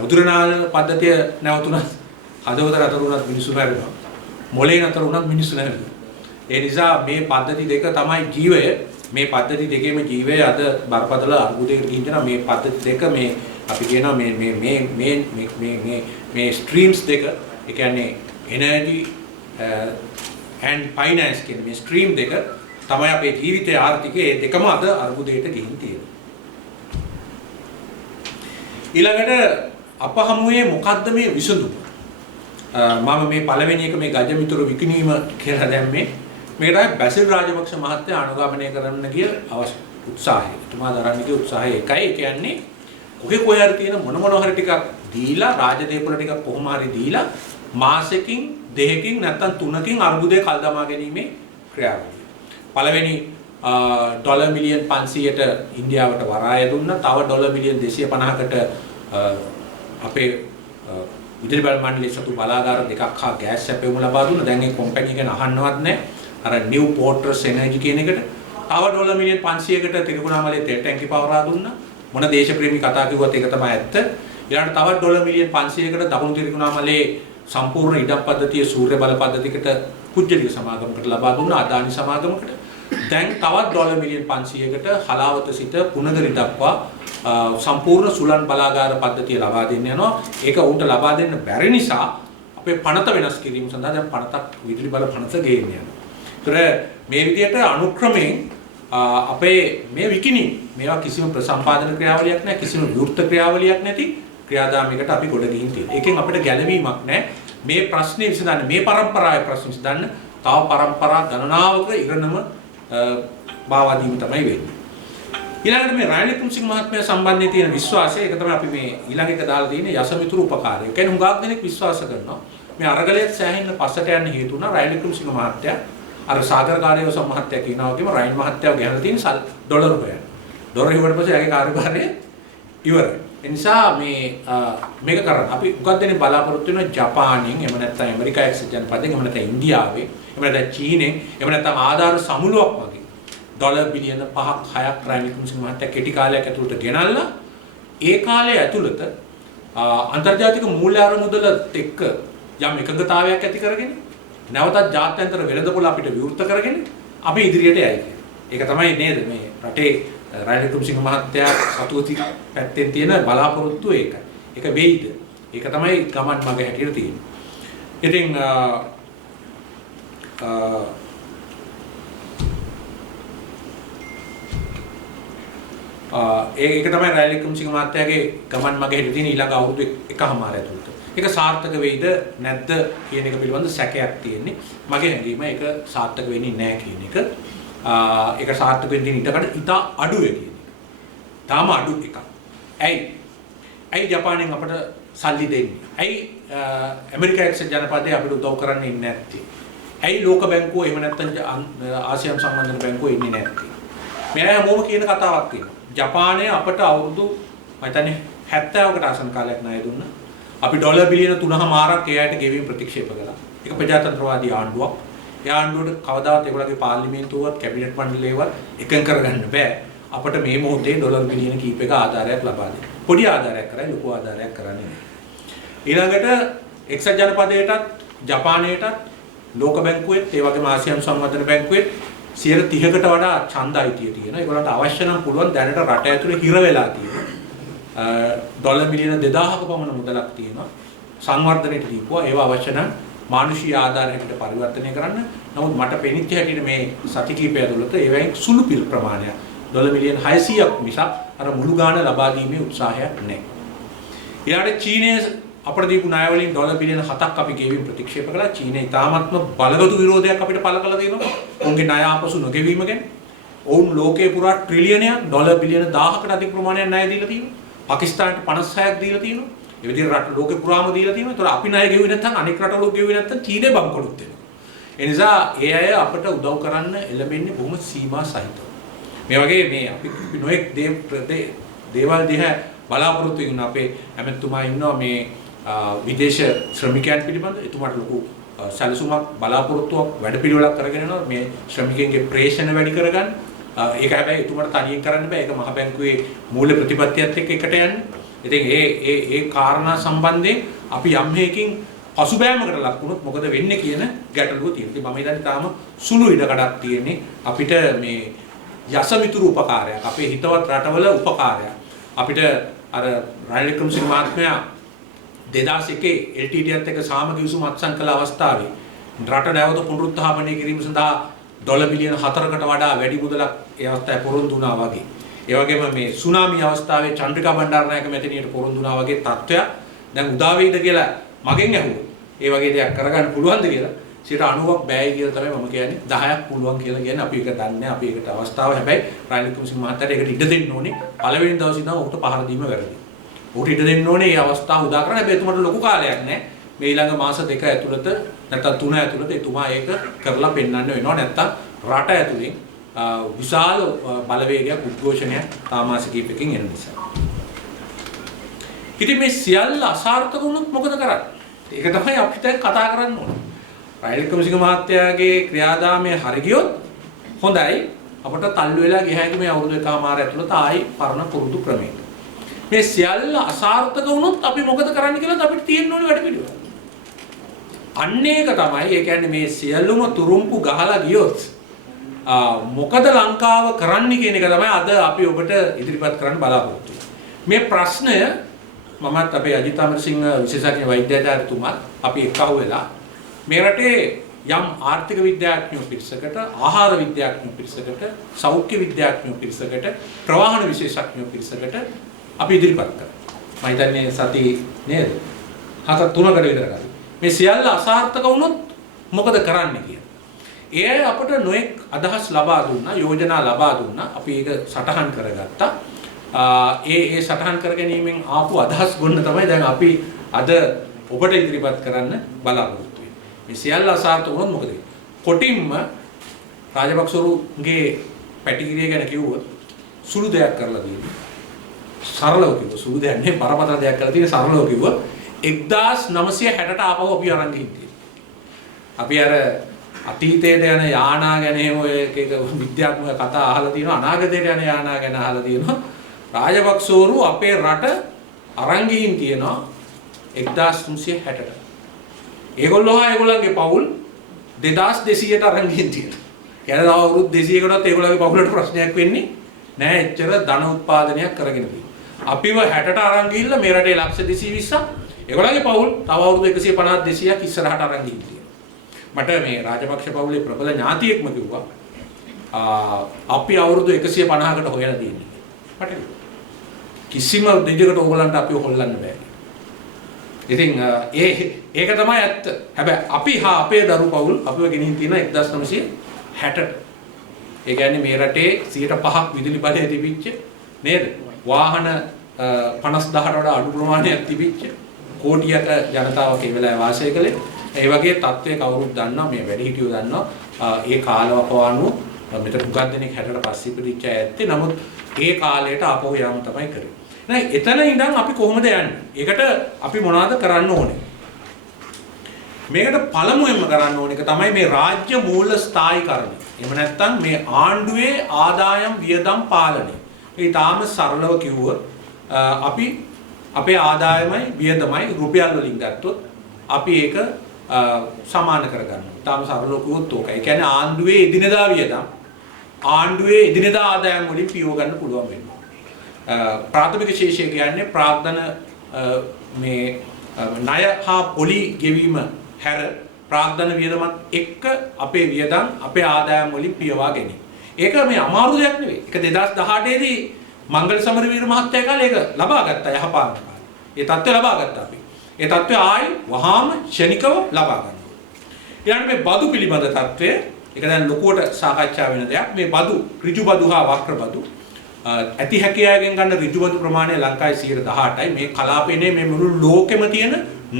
රුධිර නාල පද්ධතිය නැවතුණත් හදවත නතර වුණත් මිනිස්සු මැරෙනවා. මොළේ නතර වුණත් මිනිස්සු නැරෙනවා. ඒ නිසා මේ පද්ධති දෙක තමයි ජීවය. මේ පද්ධති දෙකේම ජීවය අද බරපතල අර්බුදයකට ගිහින් යනවා. මේ පද්ධති දෙක මේ අපි කියනවා මේ ස්ට්‍රීම්ස් දෙක. ඒ කියන්නේ energy and finance කියන මේ ස්ට්‍රීම් දෙක තමයි අපේ ජීවිතයේ ආර්ථිකයේ දෙකම අද අර්බුදයට ගිහින් තියෙන්නේ. ඊළඟට අප හමුවේ මොකද්ද මේ විසඳුම? මම මේ පළවෙනි එක මේ ගජමිතුරු විකිණීම කියලා දැම්මේ මේක තමයි බැසිල් රාජපක්ෂ මහත්තයා අනුගමනය කරන්න ගිය උත්සාහය. එතුමා දරන්න ගිය උත්සාහය එකයි. ඒ කියන්නේ කොහේ හරි තියෙන මොන හරි ටිකක් දීලා රාජදේපොළ ටිකක් කොහොම හරි දීලා මාසෙකින් දෙකකින් නැත්නම් තුනකින් අර්බුදේ කල් දමා ගැනීමේ ක්‍රියාවලිය. පළවෙනි ඩොලර් මිලියන් 500ට ඉන්දියාවට වරාය දුන්නා. තව ඩොලර් මිලියන් 250කට අපේ විදුලි බල මණ්ඩලයේ සතු බලාගාර දෙකක් හා ගෑස් සැපයුම ලබා දුන්නා. දැන් ඒ කම්පැනි ගැන අහන්නවත් නැහැ. අර නිව් පෝර්ටර්ස් එනර්ජි කියන එකට තව ඩොලර් මිලියන් 500කට තිරිකුණාමලේ තෙල් ටැංකි පවරා දුන්නා. මොන දේශප්‍රේමී කතා කිව්වත් ඒක තමයි ඇත්ත. ඊළඟට තවත් ඩොලර් මිලියන් 500කට දකුණු තිරිකුණාමලේ සම්පූර්ණ ඉඩම් පද්ධතිය සූර්ය බල පද්ධතියකට පුජ්‍යලික සමාගමකට ලබා දුන්නා. අදානි සමාගමකට. දැන් තවත් ඩොලර් මිලියන් 500කට හලාවත සිට පුනගරි දක්වා සම්පූර්ණ සුලන් බලාගාර පද්ධතිය ලබා දෙන්න යනවා. ඒක උන්ට ලබා දෙන්න බැරි නිසා අපේ පනත වෙනස් කිරීම සඳහා දැන් පනතක් විදුලි බල පනත ගේන්න යනවා. ඒතර මේ විදිහට අනුක්‍රමයෙන් අපේ මේ විකිණීම් මේවා කිසිම ප්‍රසම්පාදන ක්‍රියාවලියක් නැහැ, කිසිම විවෘත ක්‍රියාවලියක් නැති ක්‍රියාදාමයකට අපි ගොඩ ගිහින් තියෙනවා. ඒකෙන් අපිට ගැලවීමක් නැහැ. මේ ප්‍රශ්නේ විසඳන්න, මේ පරම්පරාවේ ප්‍රශ්න විසඳන්න තව පරම්පරා ගණනාවක ඉරණම බාවාදීම තමයි වෙන්නේ. ඊළඟට මේ රනිල් වික්‍රමසිංහ මහත්මයා සම්බන්ධයෙන් තියෙන විශ්වාසය ඒක තමයි අපි මේ ඊළඟ එක දාලා තියෙන්නේ යසමිතුරු උපකාරය. ඒ කියන්නේ හුඟක් දෙනෙක් විශ්වාස කරනවා මේ අරගලයේ සෑහෙන පස්සට යන්න හේතු වුණා රනිල් වික්‍රමසිංහ මහත්තයා අර සාගර කාර්යවසම් මහත්තයා කියනවා වගේම රයින් මහත්තයාව ගෙනලා තියෙන ඩොලර් හොයන්න. ඩොලර් ඉවරට පස්සේ එයාගේ කාර්යභාරය ඉවරයි. ඒ නිසා මේක කරන්න අපි හුඟක් දෙනෙක් බලාපොරොත්තු වෙනවා ජපානයෙන් එහෙම නැත්නම් ඇමරිකා එක්සත් ජනපදයෙන් එහෙම නැත්නම් ඉන්දියාවේ එහෙම නැත්නම් චීනෙන් එහෙම නැත්නම් ආධාර සමුළුවක් වගේ ඩොලර් බිලියන 5ක් 6ක් රනිල් වික්‍රමසිංහ මහත්තයා කෙටි කාලයක් ඇතුළත ගෙනල්ලා ඒ කාලය ඇතුළත අන්තර්ජාතික මූල්‍ය අරමුදලත් එක්ක යම් එකඟතාවයක් ඇති කරගෙන නැවතත් ජාත්‍යන්තර වෙළඳපොළ අපිට විවෘත කරගෙන අපි ඉදිරියට යයි කියන්නේ. ඒක තමයි නේද මේ රටේ රනිල් වික්‍රමසිංහ මහත්තයා සතුටි පැත්තෙන් තියෙන බලාපොරොත්තු ඒකයි. ඒක වෙයිද? ඒක තමයි ගමන් මඟ හැටියට තියෙන්නේ. ඉතින් ඒක තමයි රනිල් වික්‍රමසිංහ මහත්තයාගේ ගමන් මඟ හැටියට තියෙන ඊළඟ අවුරුදු එකමාර ඇතුළත. ඒක සාර්ථක වෙයිද නැද්ද කියන එක පිළිබඳ සැකයක් තියෙන්නේ. මගේ හැඟීම ඒක සාර්ථක වෙන්නේ නැහැ කියන එක. ඒක සාර්ථක වෙන්නේ ඊටකට ඉතා අඩු වෙන්නේ කියන එක. තාම අඩු එකක්. ඇයි ජපානයෙන් අපට සල්ලි දෙන්නේ? ඇයි ඇමරිකා එක්සත් ජනපදයේ අපිට උදව් කරන්න ඉන්නේ නැත්තේ? ඇයි ලෝක බැංකුව එහෙම නැත්නම් ආසියානු සම්බන්ධන බැංකුව ඉන්නේ නැත්තේ? මේ හැමෝම කියන කතාවක් තියෙනවා. ජපානය අපට අවුරුදු මම හිතන්නේ 70කට ආසන්න කාලයක් ණය දුන්නා. අපි ඩොලර් බිලියන 3.5ක් ඒ අයට ගෙවීම ප්‍රතික්ෂේප කළා. ඒක ප්‍රජාතන්ත්‍රවාදී ආණ්ඩුවක්. ඒ ආණ්ඩුවට කවදාවත් ඒගොල්ලන්ගේ පාර්ලිමේන්තුවවත් කැබිනට් මණ්ඩලයවත් එකඟ කරගන්න බෑ. අපිට මේ මොහොතේ ඩොලර් බිලියන කීපයක ආධාරයක් ලබා දෙන්න. පොඩි ආධාරයක් කරයි ලොකු ආධාරයක් කරන්නේ නැහැ. ඊළඟට එක්සත් ජනපදයටත් ජපානයටත් ලෝක බැංකුවෙත් ඒ වගේම ආසියානු සංවර්ධන බැංකුවෙත් 30%කට වඩා ඡන්ද අයිතිය තියෙනවා. ඒගොල්ලන්ට අවශ්‍ය නම් පුළුවන් දැනට රට ඇතුලේ හිර වෙලා තියෙනවා. ඩොලර් මිලියන 2000ක පමණ මුදලක් තියෙනවා සංවර්ධනයට දීපුවා. ඒව අවශ්‍ය නම් මානුෂීය ආධාරයකට පරිවර්තනය කරන්න. නමුත් මට පෙනිච්ච හැටියට මේ සති කිහිපය ඇතුළත ඒවෙන් සුළු ප්‍රමාණයක් ඩොලර් මිලියන 600ක් මිසක් අර මුළු ගාණ ලබා දීමේ උත්සාහයක් නැහැ. ඊළඟට චීනය අපට දීපු ණය වලින් ඩොලර් බිලියන 7ක් අපි ගෙවීම ප්‍රතික්ෂේප කළා. චීනය ඉතාමත්ම බලගතු විරෝධයක් අපිට පළ කළා තියෙනවා. ඔවුන්ගේ ණය ආපසු නොගෙවීම ගැන. ඔවුන් ලෝකේ පුරා ට්‍රිලියනයක් ඩොලර් බිලියන 1000කට අධික ප්‍රමාණයක් ණය දීලා තියෙනවා. පාකිස්තානට 56ක් දීලා තියෙනවා. ඒ විදිහට රට ලෝකේ පුරාම දීලා තියෙනවා. ඒතර අපි ණය ගෙවුවේ නැත්නම් අනෙක් රටවල ගෙවුවේ නැත්නම් චීනේ බංකොලොත් වෙනවා. ඒ නිසා ඒ අය අපට උදව් කරන්න එළඹෙන්නේ බොහොම සීමා සහිතව. මේ වගේ මේ අපි නොඑක් දේවල් දිහා බලාපොරොත්තු වෙන අපේ ඇමතුමා ඉන්නවා මේ විදේශ ශ්‍රමිකයන් පිළිබඳ එතුමාට ලොකු සැලසුමක් බලාපොරොත්තුවක් වැඩපිළිවෙලක් කරගෙන යනවා මේ ශ්‍රමිකයන්ගේ ප්‍රේෂණ වැඩි කරගන්න. ඒක හැබැයි එතුමාට තනියෙන් කරන්න බෑ. ඒක මහ බැංකුවේ මූල්‍ය ප්‍රතිපත්තියත් එක්ක එකට යන්නේ. ඉතින් ඒ කාරණා සම්බන්ධයෙන් අපි යම් හේකින් පසුබෑමකට ලක් වුණොත් මොකද වෙන්නේ කියන ගැටලුව තියෙනවා. ඉතින් මම හිතන්නේ තාම සුළු ඉඩකඩක් තියෙන්නේ අපිට මේ යසමිතුරු උපකාරයක් අපේ හිතවත් රටවල උපකාරයක් අපිට අර රනිල් වික්‍රමසිංහ මහත්මයා 2001 LTTත් එක්ක සාම කිවිසුම අත්සන් කළ අවස්ථාවේ රට නැවත පුනරුත්ථාපනය කිරීම සඳහා ඩොලර් බිලියන 4කට වඩා වැඩි මුදලක් ඒ අවස්ථාවේ පොරොන්දු වුණා වගේ. ඒ වගේම මේ සුනාමි අවස්ථාවේ චන්ද්‍රිකා බණ්ඩාරනායක මැතිණියට පොරොන්දු වුණා වගේ තත්ත්වයක් දැන් උදා වෙයිද කියලා මගෙන් අහුවොත් ඒ වගේ දෙයක් කරගන්න පුළුවන්ද කියලා 90ක් බෑයි කියලා තමයි මම කියන්නේ 10ක් පුළුවන් කියලා කියන්නේ අපි ඒක දන්නේ අපි ඒකට අවස්ථාව හැබැයි රනිල් වික්‍රමසිංහ මහත්තයාට ඒකට ඉඩ දෙන්න ඕනේ පළවෙනි දවසේ ඉඳන් ඔහුට පහර දීම වැරදි. ඔහුට ඉඩ දෙන්න ඕනේ මේ අවස්ථාව උදා කරන්න හැබැයි එතුමාට ලොකු කාලයක් නැහැ. මේ ඊළඟ මාස 2 ඇතුළත නැත්නම් 3 ඇතුළත එතුමා ඒක කරලා පෙන්වන්න වෙනවා නැත්නම් රට ඇතුලේ විශාල බලවේගයක් උද්ඝෝෂණයක් තාමාස කීපකින් එන නිසා. ඉතින් මේ සියල්ල අසාර්ථක වුණොත් මොකද කරන්නේ? ඒක තමයි අපිට කතා කරන්න ඕනේ. රනිල් වික්‍රමසිංහ මහත්තයාගේ ක්‍රියාදාමය හරි ගියොත් හොඳයි අපට තල්ලු වෙලා ගිය හැකි මේ අවුරුදු එකමාර ඇතුළත ආයි පරණ පුරුදු ක්‍රමයක. මේ සියල්ල අසාර්ථක වුණොත් අපි මොකද කරන්න කියලා අපිට තියෙන්න ඕනේ වැඩ පිළිවෙල. අන්න ඒක තමයි ඒ කියන්නේ මේ සියලුම තුරුම්පු ගහලා ගියොත් මොකද ලංකාව කරන්න කියන එක තමයි අද අපි ඔබට ඉදිරිපත් කරන්න බලාපොරොත්තු මේ ප්‍රශ්නය මමත් අපේ අජිත් අමරසිංහ විශේෂඥ වෛද්‍යාචාර්යතුමා අපි එක්කව වෙලා මේ රටේ යම් ආර්ථික විද්‍යාඥයෝ පිරිසකට ආහාර විද්‍යාඥයෝ පිරිසකට සෞඛ්‍ය විද්‍යාඥයෝ පිරිසකට ප්‍රවාහන විශේෂඥයෝ පිරිසකට අපි ඉදිරිපත් කරා මම හිතන්නේ සති නේද 7-3කට විතර ගන්න මේ සියල්ල අසාර්ථක වුණොත් මොකද කරන්න කියලා. ඒ අපට නොඑක් අදහස් ලබා දුන්නා, යෝජනා ලබා දුන්නා. අපි ඒක සටහන් කරගත්තා. ඒ සටහන් කර ගැනීමෙන් ආපු අදහස් ගොන්න තමයි දැන් අපි අද ඔබට ඉදිරිපත් කරන්න බලාපොරොත්තු වෙන්නේ. මේ සියල්ල අසාර්ථක වුණොත් මොකද වෙන්නේ? කොටින්ම රාජපක්ෂරුගේ පැටිගිරිය ගැන කිව්වොත් සුළු දෙයක් කරලා තියෙනවා. සරලව කිව්වොත් සුළු දෙයක් නෙවෙයි බරපතල දෙයක් කරලා තියෙන සරලව කිව්වොත් 1960ට ආපහු අපි අරන් ගිහින් අපි අර අතීතයට යන යානා ගැන එහෙම ඔය එක විද්‍යාත්මක කතා අහලා තියෙනවා අනාගතයට යන යානා ගැන අහලා තියෙනවා රාජපක්ෂවරු අපේ රට අරන් ගිහින් තියෙනවා 1960ට ඒගොල්ලෝ ඒගොල්ලන්ගේ පවුල් 2200ට අරන් ගිහින් තියෙනවා يعني තව අවුරුදු 200කටත් ඒගොල්ලන්ගේ පවුලට ප්‍රශ්නයක් වෙන්නේ නැහැ එච්චර ධන උත්පාදනයක් කරගෙන තියෙනවා අපිව 60ට අරන් ගිහිල්ලා මේ රටේ ලක්ෂ 220ක් ඒගොල්ලන්ගේ පවුල් තව අවුරුදු 150 200ක් ඉස්සරහට අරන් ගිහින් තියෙනවා මට මේ රාජපක්ෂ පවුලේ ප්‍රබල ඥාතියෙක්ම කිව්වා අපි අවුරුදු 150කට හොයලා තියෙන්නේ මට කිසිම දෙයකට ඕගලන්ට අපිව හොල්ලන්න බෑ ඉතින් ඒක තමයි ඇත්ත හැබැයි අපි අපේ දරු පවුල් අපිව ගෙනින් තියෙන 1960ට ඒ කියන්නේ මේ රටේ 105ක් විදුලි බලය තිබිච්ච නේද වාහන 50000ට වඩා අඩු ප්‍රමාණයක් තිබිච්ච කෝටියක ජනතාවක් ඒ වෙලාවේ වාසය කළේ ඒ වගේ තත්ත්වයක කවුරුත් දන්නවා මේ වැඩිහිටියෝ දන්නවා ඒ කාලවකවානුව මෙතන හුඟක් දෙනෙක් 60ට පස්සේ ඉපදිච්ච අය ඇත්තේ නමුත් ඒ කාලයට ආපහු යාම තමයි කරේ. දැන් එතන ඉඳන් අපි කොහොමද යන්නේ? ඒකට අපි මොනවද කරන්න ඕනේ? මේකට පළමුවෙන්ම කරන්න ඕන එක තමයි මේ රාජ්‍ය මූල ස්ථායීකරණය. එහෙම නැත්නම් මේ ආණ්ඩුවේ ආදායම් වියදම් පාලනය. ඒ තාම සරලව කිව්වොත් අපි අපේ ආදායමයි වියදමයි රුපියල් වලින් ගත්තොත් අපි ඒක සමාන කරගන්නවා. තාම සරලව කිව්වොත් ඕක. ඒ කියන්නේ ආණ්ඩුවේ එදිනෙදා වියදම් ආණ්ඩුවේ එදිනෙදා ආදායම් වලින් පියව ගන්න පුළුවන් වෙනවා. ප්‍රාථමික ශේෂය කියන්නේ ප්‍රාග්ධන මේ ණය හා පොලි ගෙවීම හැර ප්‍රාග්ධන වියදමත් එක්ක අපේ වියදම් අපේ ආදායම් වලින් පියවා ගැනීම. ඒක මේ අමාරු දෙයක් නෙවෙයි. ඒක 2018 දී මංගල සමරවීර මහත්තයා කාලේ ඒක ලබා ගත්තා යහපාලන කාලේ. ඒ තත්ත්වය ලබා ගත්තා අපි. ඒ තත්ත්වය ආයි වහාම ක්ෂණිකව ලබා ගන්නවා. ඊළඟට මේ බදු පිළිබඳ තත්ත්වය ඒක දැන් ලොකුවට සාකච්ඡා වෙන දෙයක්. මේ බදු ඍජු බදු හා වක්‍ර බදු ඇති හැකියාවෙන් ගන්න ඍජු බදු ප්‍රමාණය ලංකාවේ 18%යි. මේ කලාපයේ මේ මුළු ලෝකෙම තියෙන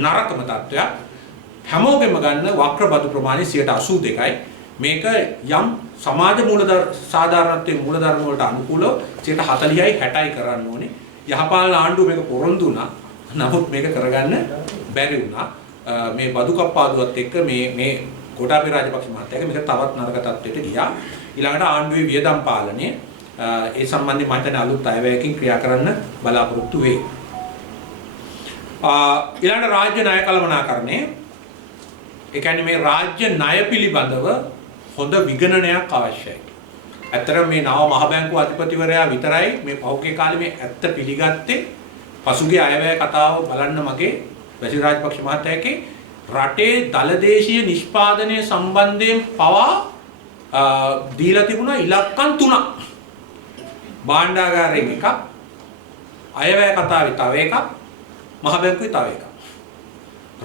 නරකම තත්ත්වයක්. හැමෝගෙම ගන්න වක්‍ර බදු ප්‍රමාණය 82%යි. මේක යම් සමාජ සාධාරණත්වයේ මූලධර්ම වලට අනුකූලව 40%යි 60යි කරන්න ඕනේ. යහපාලන ආණ්ඩුව මේක පොරොන්දු වුණා. නමුත් මේක කරගන්න බැරි වුණා. මේ බදු කප්පාදුවත් එක්ක මේ ගෝඨාභය රාජපක්ෂ මහත්තයාගේ මේක තවත් නරක තත්ත්වයට ගියා. ඊළඟට ආණ්ඩුවේ වියදම් පාලනය ඒ සම්බන්ධයෙන් මම හිතන්නේ අලුත් අයවැයකින් ක්‍රියා කරන්න බලාපොරොත්තු වෙයි. ඊළඟට රාජ්‍ය ණය කළමනාකරණය. ඒ කියන්නේ මේ රාජ්‍ය ණය පිළිබඳව හොඳ විගණනයක් අවශ්‍යයි. ඇත්තටම මේ නව මහ බැංකුව අධිපතිවරයා විතරයි මේ පෞද්ගලික කාලේ මේ ඇත්ත පිළිගත්තේ. පසුගිය අයවැය කතාව බලන්න මගේ බැසිල් රාජපක්ෂ මහත්තයාගේ රටේ දලදේශීය නිෂ්පාදනය සම්බන්ධයෙන් පවා දීලා තිබුණා ඉලක්කම් 3ක්. භාණ්ඩාගාරයෙන් එකක්, අයවැය කතාවේ තව එකක්, මහ බැංකුවේ තව එකක්.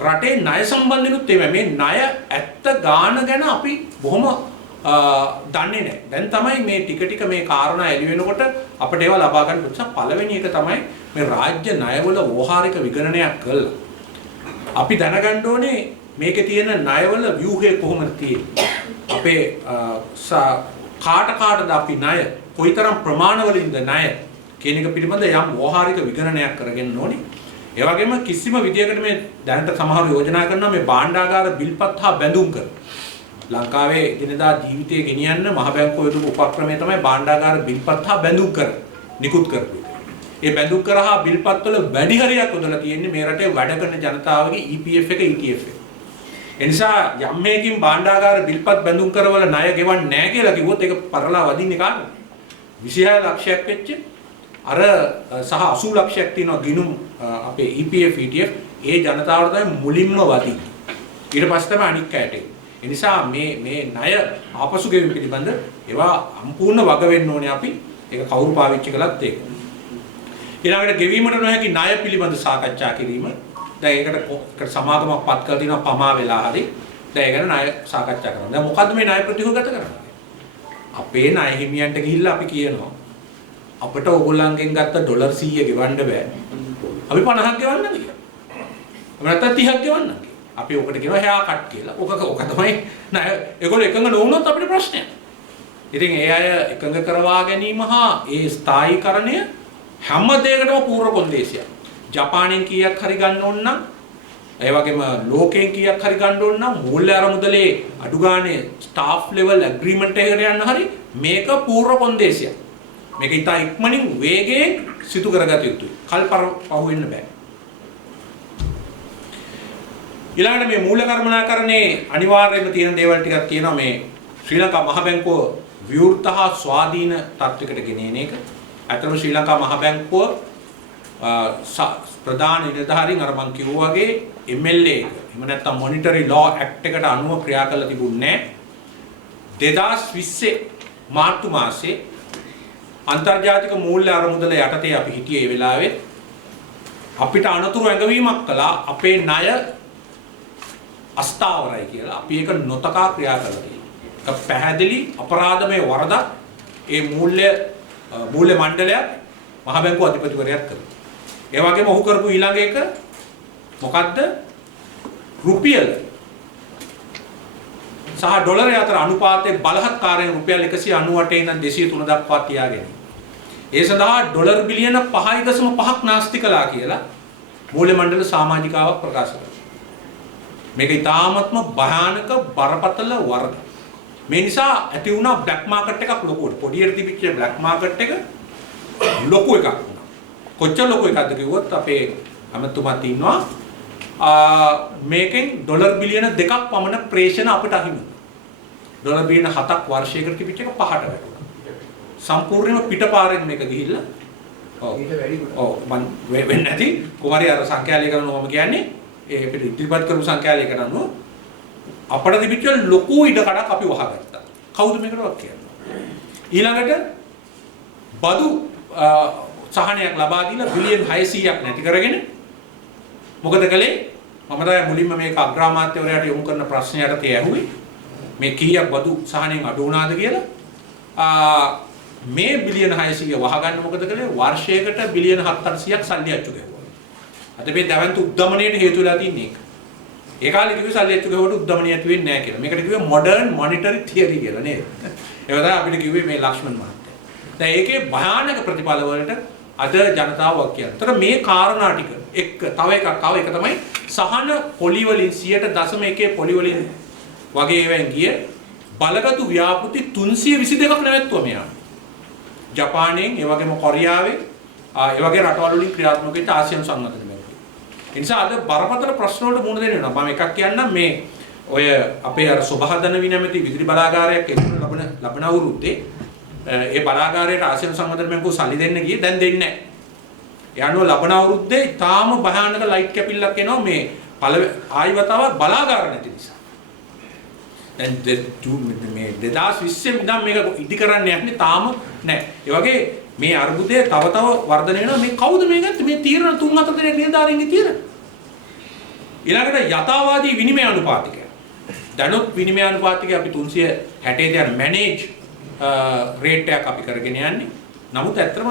රටේ ණය සම්බන්ධනුත් මේ ණය ඇත්ත ගාන ගැන අපි බොහොම දන්නේ නැහැ. දැන් තමයි මේ ටික මේ කාරණා එළි වෙනකොට අපිට ඒවා ලබා ගන්න පුළුවන්. පළවෙනි එක තමයි මේ රාජ්‍ය ණයවල ව්‍යවහාරික විගණනයක් කළා. අපි දැනගන්න ඕනේ මේකේ තියෙන ණයවල ව්‍යුහය කොහොමද තියෙන්නේ. අපේ කාටද අපි ණය කොයිතරම් ප්‍රමාණවලින්ද ණය කියන එක පිළිබඳ යම් ව්‍යවහාරික විගණනයක් කරගෙන ඕනේ. ඒ වගේම කිසිම විදියකට මේ දැනට සමහර යෝජනා කරනවා මේ භාණ්ඩාගාර බිල්පත් හා බැඳුම් කර. ලංකාවේ දිනදා ජීවිතය ගෙනියන්න මහ බැංකුව යොදපු උපක්‍රමය තමයි භාණ්ඩාගාර බිල්පත් හා බැඳුම් කර නිකුත් කරපු. ඒ බැඳුම් කර හා බිල්පත් වල වැඩි හරියක් යොදලා තියෙන්නේ මේ රටේ වැඩ කරන ජනතාවගේ EPF එක ETF එක. ඒ නිසා යම් මේකින් භාණ්ඩාගාර බිල්පත් බැඳුම් කරවල ණය ගෙවන්නේ නැහැ කියලා කිව්වොත් ඒක පරලා වදින්නේ කාටද? 26 ලක්ෂයක් වෙච්ච අර සහ 80 ලක්ෂයක් තියෙනවා ගිණුම් අපේ EPF ETF ඒ ජනතාවට තමයි මුලින්ම වදින්නේ. ඊට පස්සේ තමයි අනික් අයට. ඒ නිසා මේ ණය ආපසු ගෙවීම පිළිබඳ ඒවා සම්පූර්ණ වග වෙන්න ඕනේ අපි. ඒක කවුරු පාවිච්චි කළත් ඒක. ඊළඟට ගෙවීමට නොහැකි ණය පිළිබඳ සාකච්ඡා කිරීම. දැන් ඒකට සමාගමක් පත් කරලා තිනවා පමා වෙලා හරි. දැන් ඒ ගැන ණය සාකච්ඡා කරනවා. දැන් මොකද්ද මේ ණය ප්‍රතිහගත කරන්නේ? අපේ ණය හිමියන්ට ගිහිල්ලා අපි කියනවා අපිට ඕගොල්ලන්ගෙන් ගත්ත ඩොලර් 100 ගෙවන්න බෑ. අපි 50ක් ගෙවන්නද කියලා. අපි නැත්තම් 30ක් ගෙවන්නද? අපි ඔකට කියනවා හෑ කට් කියලා. ඔක තමයි නෑ ඒගොල්ලෝ එකඟ නොවුනොත් අපිට ප්‍රශ්නයක්. ඉතින් ඒ අය එකඟ කරවා ගැනීම හා ඒ ස්ථායීකරණය හැම දෙයකටම පූර්ව කොන්දේසියක්. ජපානයෙන් කීයක් හරි ගන්න ඕන නම් ඒ වගේම ලෝකයෙන් කීයක් හරි ගන්න ඕන නම් මූල්‍ය අරමුදලේ අඩු ගානේ ස්ටාෆ් ලෙවල් ඇග්‍රීමන්ට් එකකට යන්න හරි මේක පූර්ව කොන්දේසියක්. මේක ඉතා ඉක්මනින් වේගයෙන් සිදු කරගත යුතුයි. කල්පර පහු වෙන්න බෑ. ඊළඟට මේ මූල්‍ය කර්මනාකරණේ අනිවාර්යයෙන්ම තියෙන දේවල් ටිකක් තියෙනවා මේ ශ්‍රී ලංකා මහ බැංකුව විවෘත හා ස්වාධීන තත්ත්වයකට ගෙනෙන එක. අතන ශ්‍රී ලංකා මහ බැංකුව ප්‍රධාන නිලධාරීන් අර මම කිව්වා වගේ MLA එක. එහෙම නැත්නම් මොනිටරි ලෝ ඇක්ට් එකට අනුව ක්‍රියා කළ තිබුණේ නැහැ. 2020 මාර්තු මාසයේ අන්තර්ජාතික මූල්‍ය අරමුදල යටතේ අපි හිටියේ ඒ වෙලාවේ අපිට අනතුරු ඇඟවීමක් කළා අපේ ණය අස්ථාවරයි කියලා. අපි ඒක නොතකා ක්‍රියා කළා. ඒක පැහැදිලි අපරාධමය වරදක් ඒ මූල්‍ය මණ්ඩලයක් මහ බැංකුව අධිපතිවරයාත් කළා. ඒ වගේම ඔහු කරපු ඊළඟ එක මොකද්ද? රුපියල සහ ඩොලරය අතර අනුපාතයේ බලහත්කාරයෙන් රුපියල් 198 ඉඳන් 203 දක්වා තියාගෙන. ඒ සඳහා ඩොලර් බිලියන 5.5ක් නාස්ති කළා කියලා මූල්‍ය මණ්ඩල සමාජිකාවක් ප්‍රකාශ කළා. මේක ඉතාමත්ම භයානක බරපතල වරද. මේ නිසා ඇති වුණා බ්ලැක් මාකට් එකක් ලොකුවට. පොඩියට තිබිච්ච බ්ලැක් මාකට් එක ලොකු එකක් වුණා. කොච්චර ලොකු එකක්ද කිව්වොත් අපේ අමතුමාත් ඉන්නවා මේකෙන් ඩොලර් බිලියන 2ක් පමණ ප්‍රේෂණ අපිට අහිමි. ඩොලර් බිලියන 7ක් වර්ෂයකට තිබිච්ච එක පහට වැටුණා. සම්පූර්ණයෙන්ම පිටපාරෙන් මේක ගිහිල්ලා ඊට වැඩි ඔව් මම වෙන්නේ නැති කුමාරී අර සංඛ්‍යාලේකරන මම කියන්නේ ඒ අපිට ඉදිරිපත් කරපු සංඛ්‍යාලේකරන අනුව අපිට තිබිච්ච ලොකු ඉඩ කඩක් අපි වහගත්තා. කවුද මේකට වක් කියන්නේ? ඊළඟට බදු සහනයක් ලබා දීලා බිලියන් 600ක් නැති කරගෙන මොකද කළේ? මම තමයි මුලින්ම මේක අග්‍රාමාත්‍යවරයාට යොමු කරන ප්‍රශ්නයට තේ ඇහුවේ. මේ කීයක් බදු සහනෙන් අඩු වුණාද කියලා. මේ බිලියන 600 වහගන්න මොකද කළේ? වර්ෂයකට බිලියන 700ක් සල්ලි අච්චු ගැහුවා. අද මේ දැවන්ත උද්දමනයට හේතු වෙලා තින්නේ ඒක. ඒ කාලේ කිව්වේ සල්ලි අච්චු ගැහුවට උද්දමනිය ඇති වෙන්නේ නැහැ කියලා. මේකට කිව්වේ මොඩර්න් මොනිටරි තියරි කියලා නේද? ඒක තමයි අපිට කිව්වේ මේ ලක්ෂ්මන් මහත්තයා. දැන් ඒකේ භයානක ප්‍රතිඵල වලට අද ජනතාව කියන්නේ. ඒතර මේ කාරණා ටික එක තව එකක් තමයි සහන පොලි වලින් 100.1 පොලි වලින් වගේ ඒවෙන් ගිය බලගතු ව්‍යාපෘති 322ක් නැවැත්තුවා මෙයා. ජපානයෙන් ඒ වගේම කොරියාවේ ඒ වගේ රටවල් වලින් ක්‍රියාත්මක වෙච්ච ආසියානු සංගঠন වල. ඒ නිසා අද බරපතල ප්‍රශ්න වලට මුහුණ දෙන්න වෙනවා. මම එකක් කියන්නම් මේ ඔය අපේ අර සුභහදන විනමැති විදුලි බලාගාරයක් එක්කන ලබන අවුරුද්දේ ඒ බලාගාරයට ආසියානු සංගঠন බැංකුව සල්ලි දෙන්න ගියේ දැන් දෙන්නේ නැහැ. ඒ අනුව ලබන අවුරුද්දේ තාම භයානක ලයිට් කැපිල්ලක් එනවා මේ ආයි වතාවක් බලාගාර නැති නිසා. දැන් මේ 2020 ඉඳන් මේක ඉදි කරන්න යන්නේ තාම නැහැ. ඒ වගේ මේ අර්බුදය තව තව වර්ධනය වෙනවා. මේ කවුද මේ ගත්තේ? මේ තීරණ 3-4 දෙනෙක් නිලධාරීන්ගේ තීරණ. ඊළඟට යථාවාදී විනිමය අනුපාතිකය. දැනුත් විනිමය අනුපාතිකය අපි 360 යන මැනේජ් රේට් එකක් අපි කරගෙන යන්නේ. නමුත් ඇත්තටම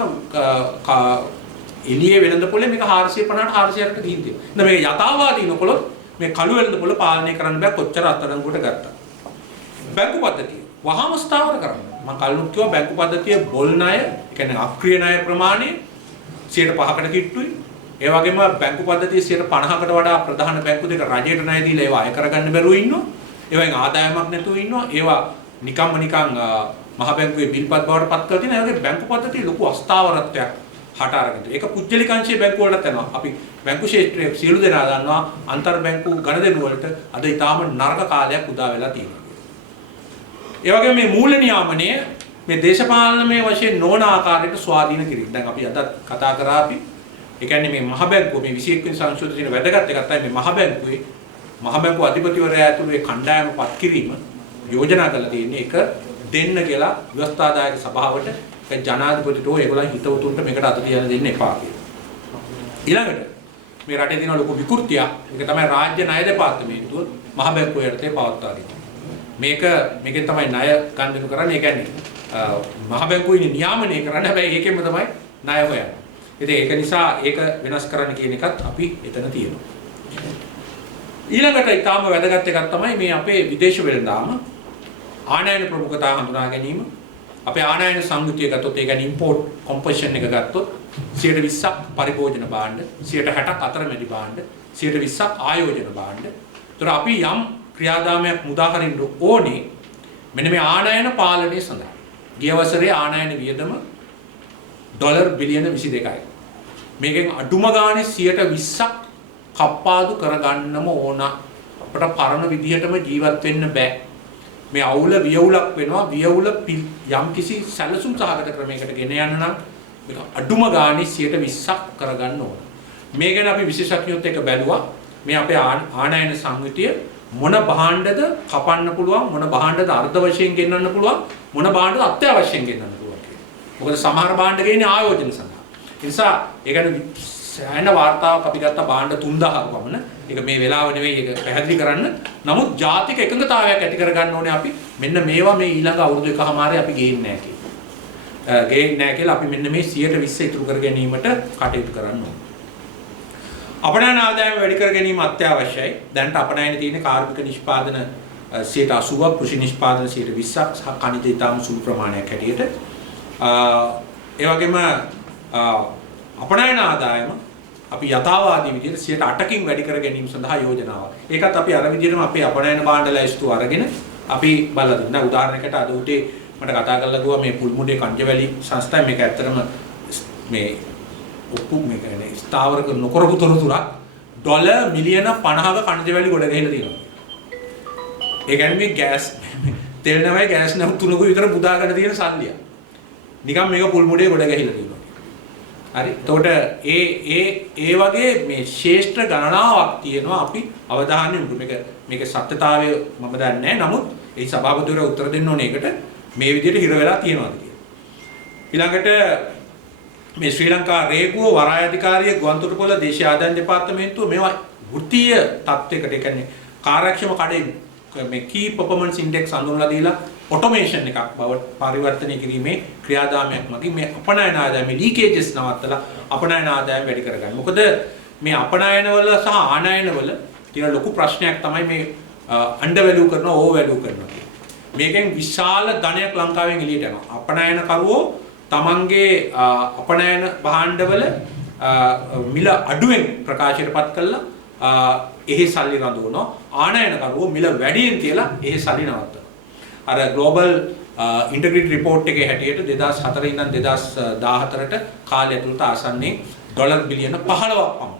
එළියේ වෙළඳ පොලේ මේක 450ට 400කට ගිහින් තියෙනවා. දැන් මේ යථාවාදී නොකොලොත් මේ කළු වෙළඳ පොල පාලනය කරන්න බෑ කොච්චර අත්අඩංගුවට ගත්තා. බැංකු පද්ධතිය වහාම ස්ථාවර කරන්න. මම කලින් කිව්වා බැංකු පද්ධතිය බොල් ණය, ඒ කියන්නේ අක්‍රීය ණය ප්‍රමාණය 5%කට කිට්ටුයි. ඒ වගේම බැංකු පද්ධතිය 50%කට වඩා ප්‍රධාන බැංකු දෙක රජයට ණය දීලා ඒවා අය කරගන්න බැරුව ඉන්නවා. ඒවෙන් ආදායමක් නැතුව ඉන්නවා. ඒවා නිකන් මහ බැංකුවේ බිල්පත් බවට පත් කරලා තියෙනවා. ඒ වගේ බැංකු පද්ධතිය ලොකු අස්ථාවරත්වයක් හට අරගෙන තියෙනවා. ඒක පුජ්‍යලිකාංශයේ බැංකු වලට යනවා. අපි බැංකු ක්ෂේත්‍රයේ සියලු දෙනා දන්නවා අන්තර් බැංකු ගණදෙනු වලට අද ඊටාම නරක කාලයක් උදා වෙලා තියෙනවා. ඒ වගේම මේ මූල්‍ය නියාමනය මේ දේශපාලනමය වශයෙන් නොවන ආකාරයට ස්වාධීන කිරීම. දැන් අපි අද කතා කරා අපි ඒ කියන්නේ මේ මහ බැංකුව මේ 21 වෙනි සංශෝධනයේ වැදගත් එකක් තමයි මේ මහ බැංකුව අධිපතිවරයා ඇතුළු ඒ කණ්ඩායම පත් කිරීම යෝජනා කරලා තියෙන්නේ. ඒක දෙන්න කියලා ව්‍යවස්ථාදායක සභාවට ජනාධිපතිට ඒගොල්ලන් හිතවතුන්ට මේකට අත තියන්න දෙන්න එපා කියලා. ඊළඟට මේ රටේ තියෙන ලොකු විකෘතියක් ඒක තමයි රාජ්‍ය ණය දෙපාර්තමේන්තුව මහ බැංකුව යටතේ පවත්වා දෙන්නේ. මේකෙන් තමයි ණය ගන්නු කරන්නේ. ඒ කියන්නේ මහ බැංකුවේ නියාමනය කරන්න හැබැයි ඒකෙන්ම තමයි ණය හොයන්නේ. ඉතින් ඒක නිසා ඒක වෙනස් කරන්න කියන එකත් අපි එතන තියෙනවා. ඊළඟට ඊටාම වැදගත් එකක් තමයි මේ අපේ විදේශ වෙළඳාම ආනයන ප්‍රමුඛතාව හඳුනා ගැනීම. අපේ ආනයන සංයුතිය ගත්තොත් ඒ කියන්නේ ඉම්පෝට් කොම්පොසිෂන් එක ගත්තොත් 120ක් පරිභෝජන භාණ්ඩ, 60ක් අතරමැදි භාණ්ඩ, 120ක් ආයෝජන භාණ්ඩ. ඒතර අපි යම් ක්‍රියාදාමයක් මුදා හරින්න ඕනේ මෙන්න මේ ආනයන පාලනය සඳහා. ගිය වසරේ ආනයන වියදම ඩොලර් බිලියන 22යි. මේකෙන් අඩුම ගානේ 120ක් කප්පාදු කරගන්නම ඕන. අපිට පරණ විදිහටම ජීවත් වෙන්න බෑ. මේ අවුල වියවුලක් වෙනවා. වියවුල යම් කිසි සැලසුම් සහගත ක්‍රමයකට ගෙන යන්න නම් මේක අඩුම ගානේ 120ක් කරගන්න ඕන. මේ ගැන අපි විශේෂඥයොත් එක්ක බැලුවා. මේ අපේ ආනයන සංයුතිය මොන භාණ්ඩද කපන්න පුළුවන්, මොන භාණ්ඩද අර්ධ වශයෙන් ගෙන්නන්න පුළුවන්, මොන භාණ්ඩද අත්‍යවශ්‍යයෙන් ගෙන්නන්න පුළුවන් කියලා. මොකද සමහර භාණ්ඩ ගේන්නේ ආයෝජන සඳහා. ඒ නිසා ඒ ගැන සෑහෙන වාර්තාවක් අපි ගත්ත භාණ්ඩ 3000ක් වමන. ඒක මේ වෙලාව නෙවෙයි ඒක පැහැදිලි කරන්න. නමුත් ජාතික එකඟතාවයක් ඇති කරගන්න ඕනේ අපි. මෙන්න මේවා මේ ඊළඟ අවුරුදු එකමාරේ අපි ගේන්නේ නැහැ කියලා. ගේන්නේ නැහැ කියලා අපි මෙන්න මේ 120 ඉතුරු කර ගැනීමට කටයුතු කරන්න ඕනේ. අපනයන ආදායම වැඩි කර ගැනීම අත්‍යවශ්‍යයි. දැනට අපනයන තියෙන කාර්මික නිෂ්පාදන 80%ක්, කෘෂි නිෂ්පාදන 20%ක් සහ ඛනිජ ඉතාම සුළු ප්‍රමාණයක් හැටියට. ඒ වගේම අපනයන ආදායම අපි යථාවාදී විදිහට 8%කින් වැඩි කර ගැනීම සඳහා යෝජනාවක්. ඒකත් අපි අර විදිහටම අපේ අපනයන භාණ්ඩ ලැයිස්තුව අරගෙන අපි බලලා දුන්නා. උදාහරණයකට අද උදේ මට කතා කරලා ගියා මේ පුල්මුඩේ කංජවැලි සංස්ථාව මේක ඇත්තටම මේ ඔප්පු මේ කියන්නේ ස්ථාවරක නොකරපු තොරතුරක් ඩොලර් මිලියන 50ක කංජවැලි ගොඩ ගහලා තියෙනවා. ඒ කියන්නේ මේ ගෑස් තෙල් නැවයි ගෑස් නැව තුනක විතර බුදාගෙන තියෙන සල්ලිය. නිකන් මේක පුල්මුඩේ ගොඩ ගහලා තියෙනවා. හරි. එතකොට ඒ වගේ මේ ශේෂ්ත්‍ර ගණනාවක් තියෙනවා අපි අවධානය යොමු මේක සත්‍යතාවය මම දන්නේ නැහැ. නමුත් ඒ සභාපතිවරයා උත්තර දෙන්න ඕනේ ඒකට මේ විදිහට හිර වෙලා තියෙනවාද කියලා. ඊළඟට මේ ශ්‍රී ලංකා රේගුව වරාය අධිකාරිය ගුවන්තොටුපොළ දේශීය ආදායම් දෙපාර්තමේන්තුව මේවා වෘත්තීය තත්ත්වයකට ඒ කියන්නේ කාර්යක්ෂම කඩේ මේ key performance index අඳුනලා දීලා ඔටෝමේෂන් එකක් බවට පරිවර්තනය කිරීමේ ක්‍රියාදාමයක් මගින් මේ අපනයන ආදායම ලීකේජස් නවත්තලා අපනයන ආදායම වැඩි කරගන්න. මොකද මේ අපනයනවල සහ ආනයනවල තියෙන ලොකු ප්‍රශ්නයක් තමයි මේ අන්ඩර් වැලියු කරනවා ඕවර් වැලියු කරනවා. මේකෙන් විශාල ධනයක් ලංකාවෙන් එළියට යනවා. අපනයනකරුවෝ තමන්ගේ අපනයන භාණ්ඩවල මිල අඩුවෙන් ප්‍රකාශයටපත් කළා එහි සල්ලි රඳවනවා. ආනයනකරුවෝ මිල වැඩියෙන් තියලා එහි සල්ලි නවත්තනවා. අර ග්ලෝබල් ඉන්ටග්‍රිටි රිපෝට් එකේ හැටියට 2004 ඉඳන් 2014ට කාලය ඇතුළත ආසන්නයෙන් ඩොලර් බිලියන 15ක් පමණ.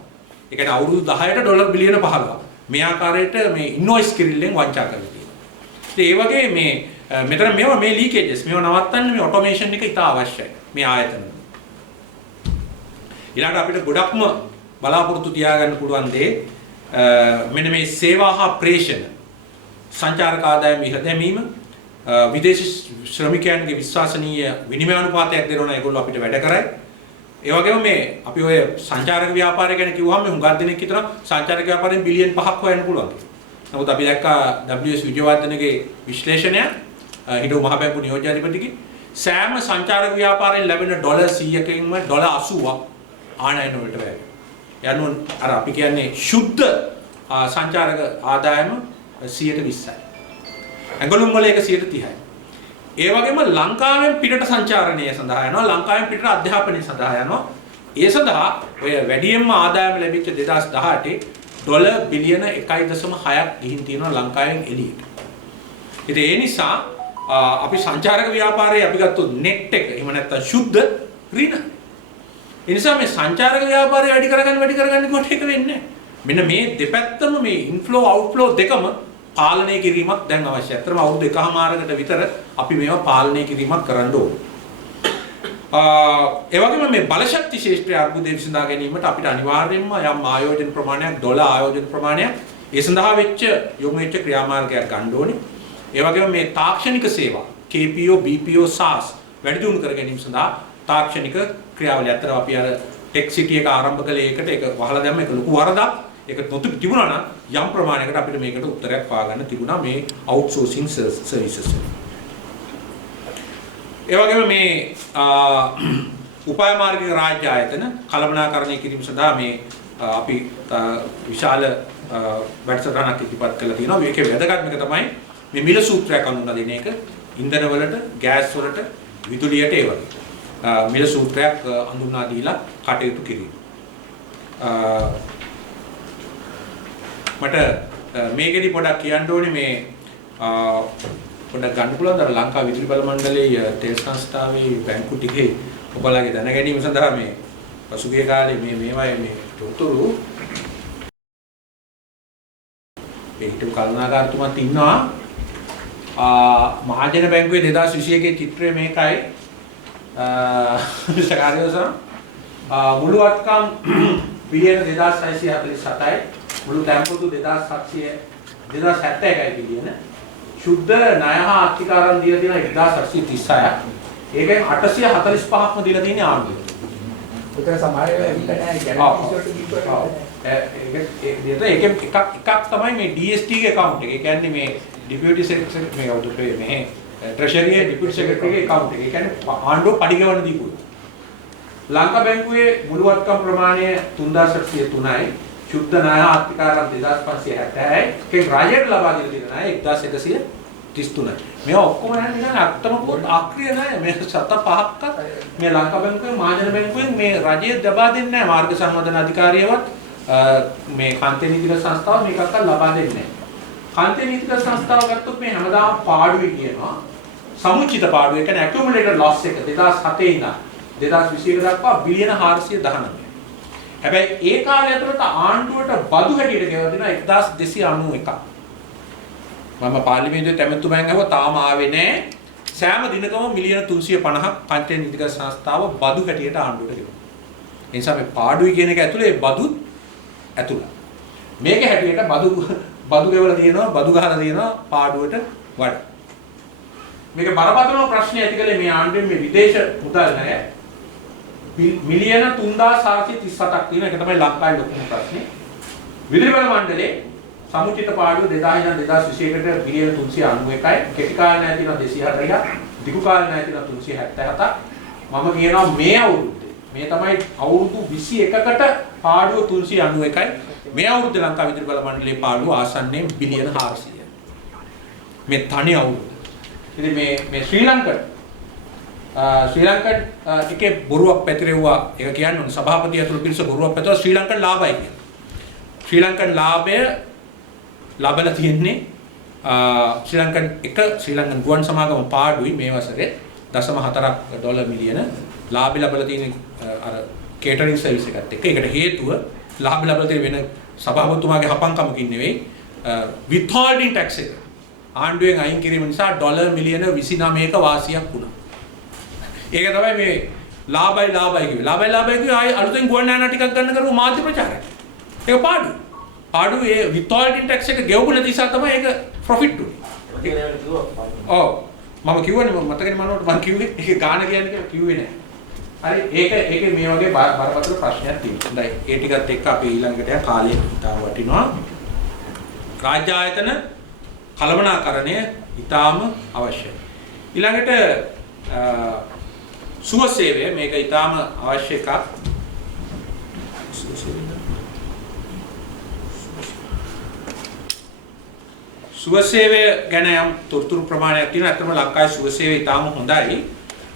ඒ කියන්නේ අවුරුදු 10ට ඩොලර් බිලියන 15ක්. මේ ආකාරයට මේ ඉන්වොයිස් කිරිල්ලෙන් වංචා කරලා තියෙනවා. ඒ වගේ මේ මෙතන මේවා මේ ලීකේජස් මේවා නවත්තන්න මේ ඔටෝමේෂන් එක ඉතා අවශ්‍යයි මේ ආයතන. ඊළඟට අපිට ගොඩක්ම බලාපොරොත්තු තියාගන්න පුළුවන් දේ මෙන්න මේ සේවා හා ප්‍රේෂණ සංචාරක ආදායම ඉහළ දැමීම විදේශී ශ්‍රමිකයන්ගේ විශ්වසනීය විනිමය අනුපාතයක් දෙනවා නම් ඒගොල්ලෝ අපිට වැඩ කරයි. ඒ වගේම මේ අපි ඔය සංචාරක ව්‍යාපාරය ගැන කිව්වම හුඟක් දෙනෙක් හිතනවා සංචාරක ව්‍යාපාරයෙන් බිලියන් 5ක් හොයන්න පුළුවන් කියලා. නමුත් අපි දැක්කා WS විජයවර්ධනගේ විශ්ලේෂණය හිටු මහ බැංකු නියෝජ්‍යාධිපතිගේ සෑම සංචාරක ව්‍යාපාරයෙන් ලැබෙන ඩොලර් 100කින්ම ඩොලර් 80ක් ආනයන වලට වැය. යනුව අර අපි කියන්නේ ශුද්ධ සංචාරක ආදායම 120යි. ඇඟලුම් වල ඒක 130යි. ඒ වගේම ලංකාවෙන් පිටට සංචාරණය සඳහා යනවා ලංකාවෙන් පිටට අධ්‍යාපනය සඳහා යනවා. ඒ සඳහා ඔය වැඩියෙන්ම ආදායම ලැබිච්ච 2018 ඩොලර් බිලියන 1.6ක් ගිහින් තියෙනවා ලංකාවෙන් එළියට. ඉතින් ඒ නිසා අපි සංචාරක ව්‍යාපාරයේ අපි ගත්තොත් net එක එහෙම නැත්නම් ශුද්ධ ඍණ. ඒ නිසා මේ සංචාරක ව්‍යාපාරය වැඩි කරගන්න කොට එක වෙන්නේ නැහැ. මෙන්න මේ දෙපැත්තම මේ ඉන්ෆ්ලෝ අවුට්ෆ්ලෝ දෙකම පාලනය කිරීමක් දැන් අවශ්‍යයි. අතරම අවුරුදු 1කමාරකට විතර අපි මේවා පාලනය කිරීමක් කරන්න ඕනේ. ඒ වගේම මේ බලශක්ති ශේෂ්ත්‍රයේ අර්බුදය විසඳා ගැනීමට අපිට අනිවාර්යයෙන්ම යම් ආයෝජන ප්‍රමාණයක් ඩොලර් ආයෝජන ප්‍රමාණයක් ඒ සඳහා යොමු වෙච්ච ක්‍රියාමාර්ගයක් ගන්න ඕනේ. ඒ වගේම මේ තාක්ෂණික සේවා KPO BPO SaaS වැඩි දියුණු කර ගැනීම සඳහා තාක්ෂණික ක්‍රියාවලිය අතර අපි අර ටෙක් සිටි එක ආරම්භ කළේ ඒකට ඒක වහලා දැම්ම ඒක ලොකු වරදක්. ඒක නොතිබුණා තිබුණා නම් යම් ප්‍රමාණයකට අපිට මේකට උත්තරයක් පාගන්න තිබුණා මේ අවුට්සෝසින් සර්විසස්. ඒ වගේම මේ උපාය මාර්ගික රාජ්‍ය ආයතන කළමනාකරණය කිරීම සඳහා මේ අපි විශාල වැඩසටහනක් ඉදිරිපත් කළා තියෙනවා. මේකේ වැදගත්ම එක තමයි මේ මිල සූත්‍රයක් අඳුනලා දෙන එක. ඉන්ධන වලට, ගෑස් වලට, විදුලියට ඒ වගේ. මිල සූත්‍රයක් අඳුන්වා දීලා කටයුතු කිරීම. මට මේකෙදි පොඩක් කියන්න ඕනේ මේ පොඩක් ගන්න පුළුවන් අර ලංකා විදුලි බල මණ්ඩලයේ තෙල් සංස්ථාවේ බැංකු ටිකේ ඔබලාගේ දැන ගැනීම සඳහා මේ පසුගිය කාලේ මේවායේ මේ තොරතුරු ඒකට කල්නාකාරතුමත් ඉන්නවා මහජන බැංකුවේ 2021 චිත්‍රය මේකයි විශේෂකාරයෝසන මුළු වත්කම් බිලියන 2647යි මුළු තැන්පතු 2771යි බිලියන ශුද්ධ ණය හා අත්තිකාරම් දීලා තියෙන 1836ක් ඒකෙන් 845ක්ම දීලා තියෙන්නේ ආණ්ඩුවට. උතර සමහර ඒවා ඇවිල්ලා නැහැ කියන්නේ ඒකෙන් එකක් තමයි මේ DST ගේ account එක. ඒ කියන්නේ මේ deputy secretary මේ අවුරුද්දේ මේ treasury deputy secretary ගේ account එක. ඒ කියන්නේ ආණ්ඩුව පඩි ගෙවන්න දීපු. ලංකා බැංකුවේ මුළු වත්කම් ප්‍රමාණය 3703යි. ශුද්ධ ණය ආර්ථිකාරම් 2570යි. ඒකෙන් රාජ්‍යයට ලබා දීලා තියෙන ණය 1133යි. මේවා ඔක්කොම නිකන් අත්තම පොත් ආක්‍රිය ණය. මේ සත පහක්වත් මේ ලංකා බැංකුවේ මහජන බැංකුවෙන් මේ රජය දබා දෙන්නේ නැහැ. මාර්ග සංවර්ධන අධිකාරියවත් මේ කාන්තේ නීතිගත සංස්ථාව මේකක්වත් ලබා දෙන්නේ නැහැ. කාන්තේ නීතිගත සංස්ථාව ගත්තොත් මේ හැමදාම පාඩුවේ කියනවා. සමුචිත පාඩුව. ඒ කියන්නේ accumulated loss එක 2007 ඉඳන් 2021 දක්වා බිලියන 419. හැබැයි ඒ කාලය ඇතුළත ආණ්ඩුවට බදු හැටියට ගෙවලා දෙනවා 1291ක්. මම පාර්ලිමේන්තුවේ තැමැතුමෙන් අහුවා තාම ආවේ නැහැ. සෑම දිනකම මිලියන 350ක් පංචේ නීතිගත සංස්ථාව බදු හැටියට ආණ්ඩුවට ගෙවනවා. ඒ නිසා මේ පාඩුයි කියන එක ඇතුලේ බදුත් ඇතුළත්. මේක හැටියට බදු ගෙවලා තියෙනවා බදු ගහලා තියෙනවා පාඩුවට වඩා. මේක බරපතලම ප්‍රශ්නය ඇති කළේ මේ ආණ්ඩුවේ මේ විදේශ මුදල් ණය මිලියන 3437ක් තියෙන එක තමයි ලංකාවේ ලොකුම ප්‍රශ්නේ. විදුලි බල මණ්ඩලයේ සමුචිත පාඩුව 2000 ඉඳන් 2021ට බිලියන 391යි. කෙටි කාල ණය තියෙනවා 240ක්. දිගු කාල ණය තියෙනවා 377ක්. මම කියනවා මේ අවුරුද්දේ මේ තමයි අවුරුදු 21කට පාඩුව 391යි. මේ අවුරුද්දේ ලංකා විදුලි බල මණ්ඩලයේ පාඩුව ආසන්නයෙන් බිලියන 400යි. මේ තනි අවුරුද්ද. ඉතින් මේ ශ්‍රී ලංකන් එකේ බොරුවක් පැතිරෙව්වා. ඒක කියන්නේ සභාපති ඇතුළු පිරිස බොරුවක් පැතුවා ශ්‍රී ලංකන් ලාභයි කියලා. ශ්‍රී ලංකන් ලාභය ලබලා තියෙන්නේ ශ්‍රී ලංකන් ගුවන් සමාගම පාඩුයි මේ වසරේ 0.4 ඩොලර් මිලියන ලාභ ලැබලා තියෙන අර කේටරින් සර්විස් එකත් එක්ක. ඒකට හේතුව ලාභ ලැබලා තියෙන වෙන සභාපතිතුමාගේ හපංකමකින් නෙවෙයි withholding tax එක ආණ්ඩුවෙන් අයින් කිරීම නිසා ඩොලර් මිලියන 29ක වාසියක් වුණා. ඒක තමයි මේ ලාභයි කිව්වේ ආයේ අලුතෙන් ගුවන් යානා ටිකක් ගන්න කරුව මාධ්‍ය ප්‍රචාරය. ඒක පාඩු. පාඩු ඒ විතෝල්ටින් ටැක්ස් එක ගෙවපු නැති නිසා තමයි ඒක ප්‍රොෆිට් උනේ. ඔව් මම කිව්වනේ මතකනේ මම කිව්වේ ඒක ගාන කියන්නේ කියලා කිව්වේ නෑ. හරි ඒකේ මේ වගේ බරපතල ප්‍රශ්නයක් තියෙනවා. හොඳයි ඒ ටිකත් එක්ක අපි ඊළඟට යන කාලේ ඉතාම වටිනවා. රාජ්‍ය ආයතන කළමනාකරණය ඉතාම අවශ්‍යයි. ඊළඟට සුව සේවය මේක ඉතාම අවශ්‍ය එකක්. සුව සේවය ගැන යම් තොරතුරු ප්‍රමාණයක් තියෙනවා. අතරම ලංකාවේ සුව සේවය ඉතාම හොඳයි.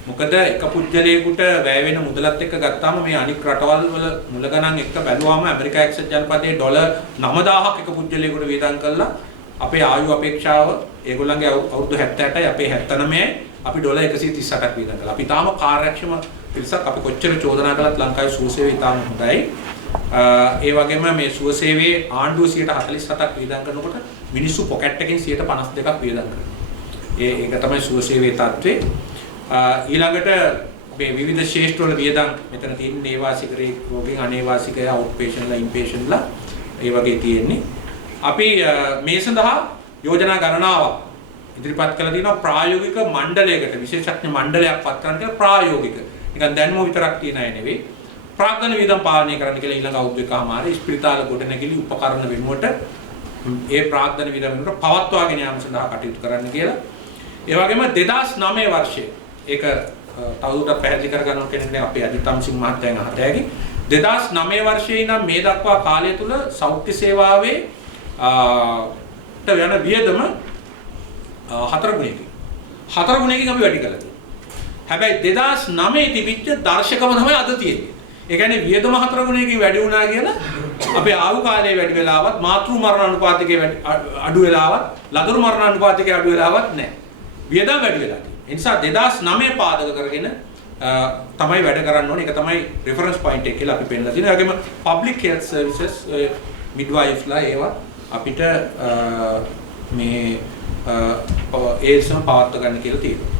මොකද එක පුද්ගලයෙකුට වැය වෙන මුදලත් එක්ක ගත්තාම මේ අනික් රටවල් වල මුල ගණන් එක්ක බැලුවාම ඇමරිකා එක්සත් ජනපදයේ ඩොලර් 9000ක් එක පුද්ගලයෙකුට වියදම් කළා. අපේ ආයු අපේක්ෂාව ඒගොල්ලන්ගේ අවුරුදු 78යි අපේ 79යි අපි ඩොලර් 138ක් වියදම් කළා. අපි තාම කාර්යක්ෂම පිරිසක් අපි කොච්චර චෝදනා කළත් ලංකාවේ සුව සේවය තාම හොඳයි. ඒ වගේම මේ සුව සේවයේ ආණ්ඩුව 147ක් වියදම් කරනකොට මිනිස්සු පොකට් එකෙන් 152ක් වියදම් කරනවා. ඒක තමයි සුව සේවයේ තත්ත්වය. ඊළඟට මේ විවිධ ශේෂ්ඨ වල වියදම් මෙතන තියෙන නේවාසික රෝගීන් අනේවාසික අවුට්පේෂන්ලා ඉන්පේෂන්ලා ඒ වගේ තියෙන්නේ. අපි මේ සඳහා යෝජනා ගණනාවක් ඉදිරිපත් කළ තියෙනවා ප්‍රායෝගික මණ්ඩලයකට විශේෂඥ මණ්ඩලයක් පත් කරන්න කියලා ප්‍රායෝගික. නිකන් දැනුම විතරක් තියෙන අය නෙවෙයි. ප්‍රාග්ධන වියදම් පාලනය කරන්න කියලා ඊළඟ අවුරුදු එකමාරේ ස්පිරිතාල ගොඩනැගිලි උපකරණ වෙනුවට ඒ ප්‍රාග්ධන වියදම් වෙනුවට පවත්වාගෙන යාම සඳහා කටයුතු කරන්න කියලා. ඒ වගේම 2009 වර්ෂයේ ඒක තවදුරටත් පැහැදිලි කරගන්න කෙනෙක් අපේ අජිතම්සිංහ මහත්තයාගෙන් අහත හැකි 2009 වර්ෂයේ ඉඳන් මේ දක්වා කාලය තුල සෞඛ්‍ය සේවාවේ යන වියදම 4 ගුණයකින් අපි වැඩි කළා. හැබැයි 2009 තිබිච්ච දර්ශකම තමයි අද තියෙන්නේ. ඒ කියන්නේ වියදම 4 ගුණයකින් වැඩි වුණා කියලා අපේ ආයු කාලයේ වැඩි වෙලාවත් මාතෘ මරණ අනුපාතකයේ අඩු වෙලාවත් ලදරු මරණ අනුපාතකයේ අඩු වෙලාවත් නැහැ. වියදම් වැඩි වෙලා තියෙනවා. ඒ නිසා 2009 පාදක කරගෙන තමයි වැඩ කරන්න ඕනේ. ඒක තමයි රෙෆරන්ස් පොයින්ට් එක කියලා අපි පෙන්නලා තියෙනවා. ඒ වගේම පබ්ලික් හෙල්ත් සර්විසස් මිඩ්වයිෆ්ලා ඒවා අපිට මේ ඒසම පවත්ව ගන්න කියලා තියෙනවා.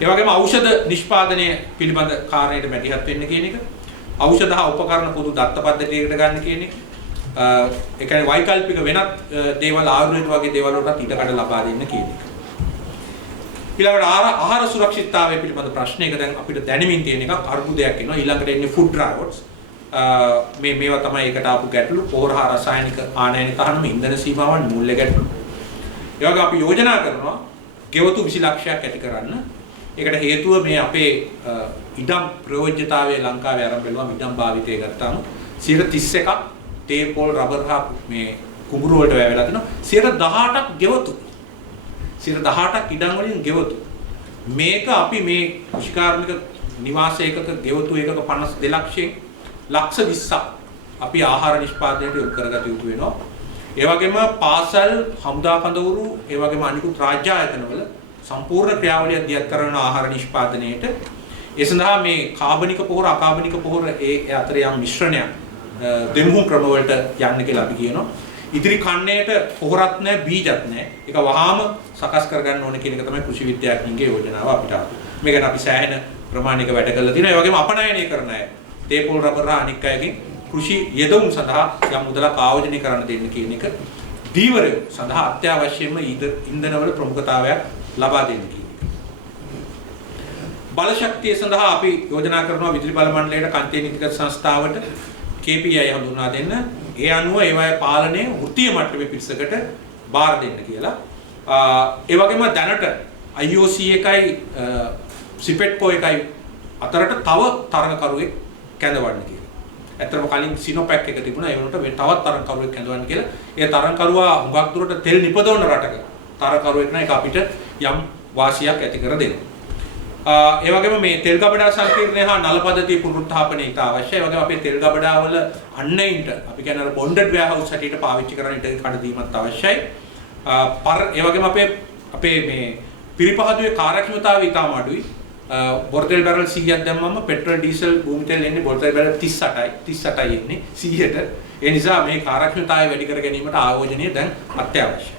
ඒ වගේම ඖෂධ නිෂ්පාදනය පිළිබඳ කාරණයට මැදිහත් වෙන්න කියන එක. ඖෂධ හා උපකරණ පොදු දත්ත පද්ධතියකට ගන්න කියන එක. ඒ කියන්නේ වෛකල්පික වෙනත් දේවල් ආයුර්වේද වගේ දේවල් වලට ඊටකට ලබා දෙන්න කියන එක. ඊළඟට ආහාර සුරක්ෂිතතාවය පිළිබඳ ප්‍රශ්නයක දැන් අපිට දැනෙමින් තියෙන එකක් අර්බුදයක් එනවා. ඊළඟට එන්නේ ෆුඩ් ඩ්‍රයිවර්ස්. මේවා තමයි ඒකට ආපු ගැටලු. පොහොර හා රසායනික ආනයනික තහනම ඉන්ධන සීමාවන් මූල්‍ය ගැටලු. ඒ වගේ අපි යෝජනා කරනවා ගෙවතු 20 ලක්ෂයක් ඇති කරන්න. ඒකට හේතුව මේ අපේ ඉඩම් ප්‍රයෝජ්‍යතාවය ලංකාවේ ආරම්භ වෙනවා ඉඩම් භාවිතය ගත්තාම 31ක් තේපොල් රබර් හා මේ කුඹුරු වලට වැය වෙලා තිනවා. 18ක් ගෙවතු. 18ක් ඉඩම් වලින් ගෙවතු. මේක අපි මේ කෘෂිකාර්මික නිවාස ඒකක ගෙවතු ඒකක 52 ලක්ෂයෙන් ලක්ෂ 20ක් අපි ආහාර නිෂ්පාදනයට යොමු කරගත යුතු වෙනවා. ඒ වගේම පාසල් හමුදා කඳවුරු ඒ වගේම අනිකුත් රාජ්‍ය ආයතනවල සම්පූර්ණ ක්‍රියාවලිය දියත් කරන ආහාර නිෂ්පාදනයේට ඒ සඳහා මේ කාබනික පොහොර අකාබනික පොහොර ඒ අතර යම් මිශ්‍රණයක් දෙමුහුම් ක්‍රම වලට යන්න කියලා අපි කියනවා. ඉදිරි කන්නේට පොහොරත් නැහැ බීජත් නැහැ. ඒක වහාම සකස් කරගන්න ඕනේ කියන එක තමයි කෘෂි විද්‍යාඥයින්ගේ යෝජනාව අපිට. මේක ගැන අපි සෑහෙන ප්‍රමාණික වැඩ කරලා තියෙනවා. ඒ වගේම අපනයනය කරන අය තේපොල් රබර් අනික් අයගෙන් කෘෂි යෙදවුම් සඳහා යම් මුදලක් ආයෝජනය කරන්න දෙන්න කියන එක දීවරය සඳහා අත්‍යවශ්‍යම ඉන්ධනවල ප්‍රමුඛතාවයක් ලබා දෙන්න කියන එක. බල ශක්තිය සඳහා අපි යෝජනා කරනවා විදුලි බල මණ්ඩලයට කාන්තිය නීතිගත සංස්ථාවට KPI හඳුන්වා දෙන්න. ඒ අනුව ඒවායේ පාලනය වෘත්තීය මට්ටමේ පිරිසකට බාර දෙන්න කියලා. ඒ වගේම දැනට IOC එකයි සිපෙට්කෝ එකයි අතරට තව තරඟකරුවෙක් කැඳවන්න කියලා. ඇත්තටම කලින් සිනෝපැක් එක තිබුණා. ඒ වුණාට මේ තවත් තරඟකරුවෙක් කැඳවන්න කියලා. ඒ තරඟකරුවා හුඟක් දුරට තෙල් නිපදවන රටක තරඟකරුවෙක් නෑ. ඒක අපිට යම් වාසියක් ඇති කර දෙනවා. ඒ වගේම මේ තෙල් ගබඩා සංකීර්ණය හා නල පද්ධතිය පුනරුත්ථාපනය ඉතා අවශ්‍යයි. ඒ වගේම අපේ තෙල් ගබඩාවල අන්නයින්ට අපි කියන්නේ බොන්ඩඩ් වෙයාහවුස් හැටියට පාවිච්චි කරන ඉඩ කඩ දීමත් අවශ්‍යයි. ඒ වගේම අපේ මේ පිරිපහදුවේ කාර්යක්ෂමතාවය ඉතාම අඩුයි. බොර්තෙල් බැරල් 100ක් දැම්මම පෙට්‍රල් ඩීසල් භූමි තෙල් එන්නේ බොර්තෙල් බැරල් 38යි එන්නේ 100ට. ඒ නිසා මේ කාර්යක්ෂමතාවය වැඩි කර ගැනීමට ආයෝජනය දැන් අත්‍යවශ්‍යයි.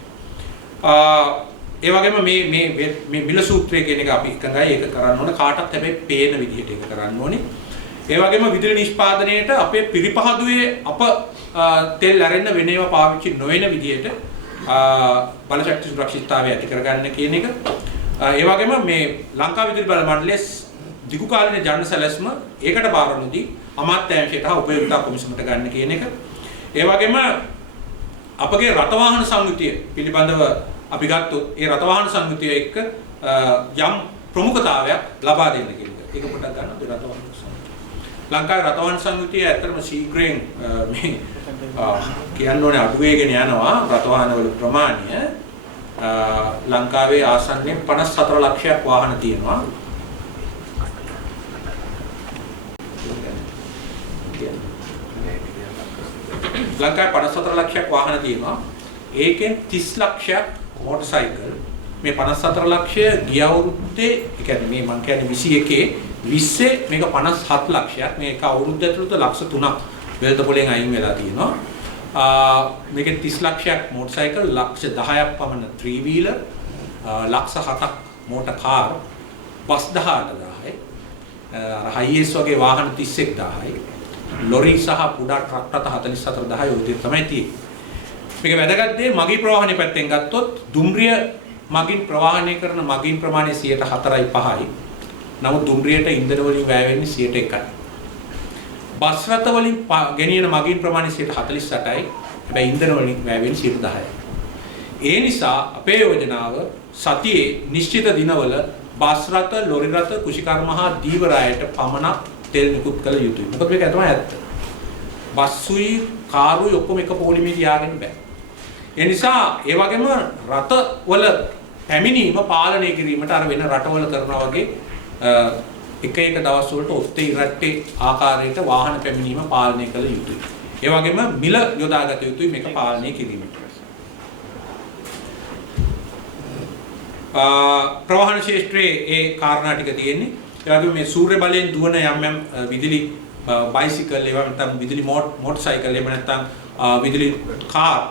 ඒ වගේම මේ මිල සූත්‍රය කියන එක අපි එකඟයි ඒක කරන්න ඕන කාටත් හැබැයි පේන විදිහට ඒක කරන්න ඕනේ. ඒ වගේම විදුලි නිෂ්පාදනයේට අපේ පිරිපහදුවේ අප තෙල් ඇරෙන්න වෙන ඒවා පාවිච්චි නොවන විදිහට බලශක්ති සුරක්ෂිතතාවය ඇති කරගන්න කියන එක. ඒ වගේම මේ ලංකා විදුලි බල මණ්ඩලයේ දිගු කාලින ජන සැලැස්ම ඒකට බාර නොදී අමාත්‍යාංශයට හා උපයෝගිතා කොමිසමට ගන්න කියන එක. ඒ වගේම අපගේ රටවාහන සංයුතිය පිළිබඳව අපි ගත්තොත් ඒ රටවාහන සංයුතිය එක්ක යම් ප්‍රමුඛතාවයක් ලබා දෙන්න කියන එක. ඒක පොඩ්ඩක් ගන්න රටවාහන ලංකාවේ රටවාහන සංයුතිය ඇත්තටම ශීඝ්‍රයෙන් මේ කියන්න ඕනේ අඩු වෙගෙන යනවා රටවාහන වල ප්‍රමාණය. ලංකාවේ ආසන්නයෙන් 54 ලක්ෂයක් වාහන තියෙනවා. ලංකාවේ 54 ලක්ෂයක් වාහන තියෙනවා. ඒකෙන් 30 ලක්ෂයක් මෝටර් සයිකල්. මේ 54 ලක්ෂය ගිය අවුරුද්දේ ඒ කියන්නේ මේ මං කියන්නේ 21 20 මේක 57 ලක්ෂයක්. මේක අවුරුද්ද ඇතුළත ලක්ෂ 3ක් වෙළඳ පොලෙන් අයින් වෙලා තියෙනවා. මේකෙන් 30 ලක්ෂයක් මෝටර් සයිකල්, ලක්ෂ 10ක් පමණ 3 wheeler, ලක්ෂ 7ක් මෝටර් කාර්, බස් 18000යි. හයිඑස් වගේ වාහන 31000යි. ලොරි සහ කුඩා ට්‍රක් රථ 44000යි ඔය විදිහට තමයි තියෙන්නේ. මේක වැදගත් දේ මගී ප්‍රවාහනයේ පැත්තෙන් ගත්තොත් දුම්රිය මගින් ප්‍රවාහනය කරන මගින් ප්‍රමාණය 4.5යි. නමුත් දුම්රියට ඉන්ධන වලින් වැය වෙන්නේ 1%යි. බස් රථ වලින් ගෙනියන මගින් ප්‍රමාණය 48යි. හැබැයි ඉන්ධන වලින් වැය වෙන්නේ 10යි. ඒ නිසා අපේ යෝජනාව සතියේ නිශ්චිත දිනවල බස් රථ, ලොරි රථ, කුෂිකර්ම හා දීවරායට පමණක් තෙල් නිකුත් කළ යුතුයි. මොකද මේක තමයි ඇත්ත. බස්සුයි කාරුයි ඔක්කොම එක පොලිමේ තියාගෙන බෑ. ඒ නිසා ඒ වගේම රථ වල පැමිණීම පාලනය කිරීමට අර වෙන රටවල කරනවා වගේ එක දවස් වලට ඔත්තේ ඉරට්ටේ ආකාරයට වාහන පැමිණීම පාලනය කළ යුතුයි. ඒ වගේම මිල යොදාගත යුතුයි මේක පාලනය කිරීමට. ප්‍රවාහන ක්ෂේත්‍රයේ ඒ කාරණා ටික තියෙන්නේ. ඒ වගේම මේ සූර්ය බලයෙන් දුවන යම් විදුලි බයිසිකල් ඒවා නැත්නම් විදුලි මෝටර් සයිකල් එහෙම නැත්නම් විදුලි කාර්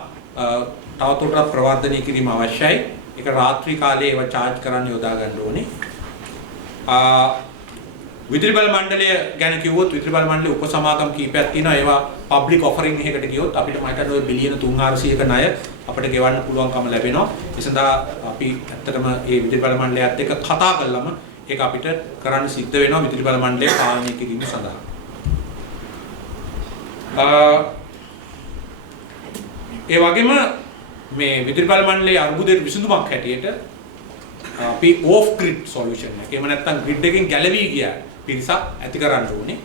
තවදුරටත් ප්‍රවර්ධනය කිරීම අවශ්‍යයි. ඒක රාත්‍රී කාලේ ඒවා charge කරන්න යොදා ගන්න ඕනේ. විදුලි බල මණ්ඩලය ගැන කිව්වොත් විදුලි බල මණ්ඩලයේ උපසමාගම් කීපයක් තියෙනවා. ඒවා පබ්ලික් ඔෆරින් එකකට ගියොත් අපිට මම හිතන්නේ ඔය බිලියන 300ක ණය අපිට ගෙවන්න පුළුවන්කම ලැබෙනවා. ඒ සඳහා අපි ඇත්තටම මේ විදුලි බල මණ්ඩලයත් එක්ක කතා කළාම ඒක අපිට කරන්න සිද්ධ වෙනවා විදුලි බල මණ්ඩලය පාලනය කිරීම සඳහා. ඒ වගේම මේ විදුලි බල මණ්ඩලයේ අර්බුදයේ විසඳුමක් හැටියට අපි ඕෆ් ග්‍රිඩ් සොලියුෂන් එක. එහෙම නැත්නම් ග්‍රිඩ් එකෙන් ගැලවී ගියා පිරිසක් ඇති කරන්න ඕනේ.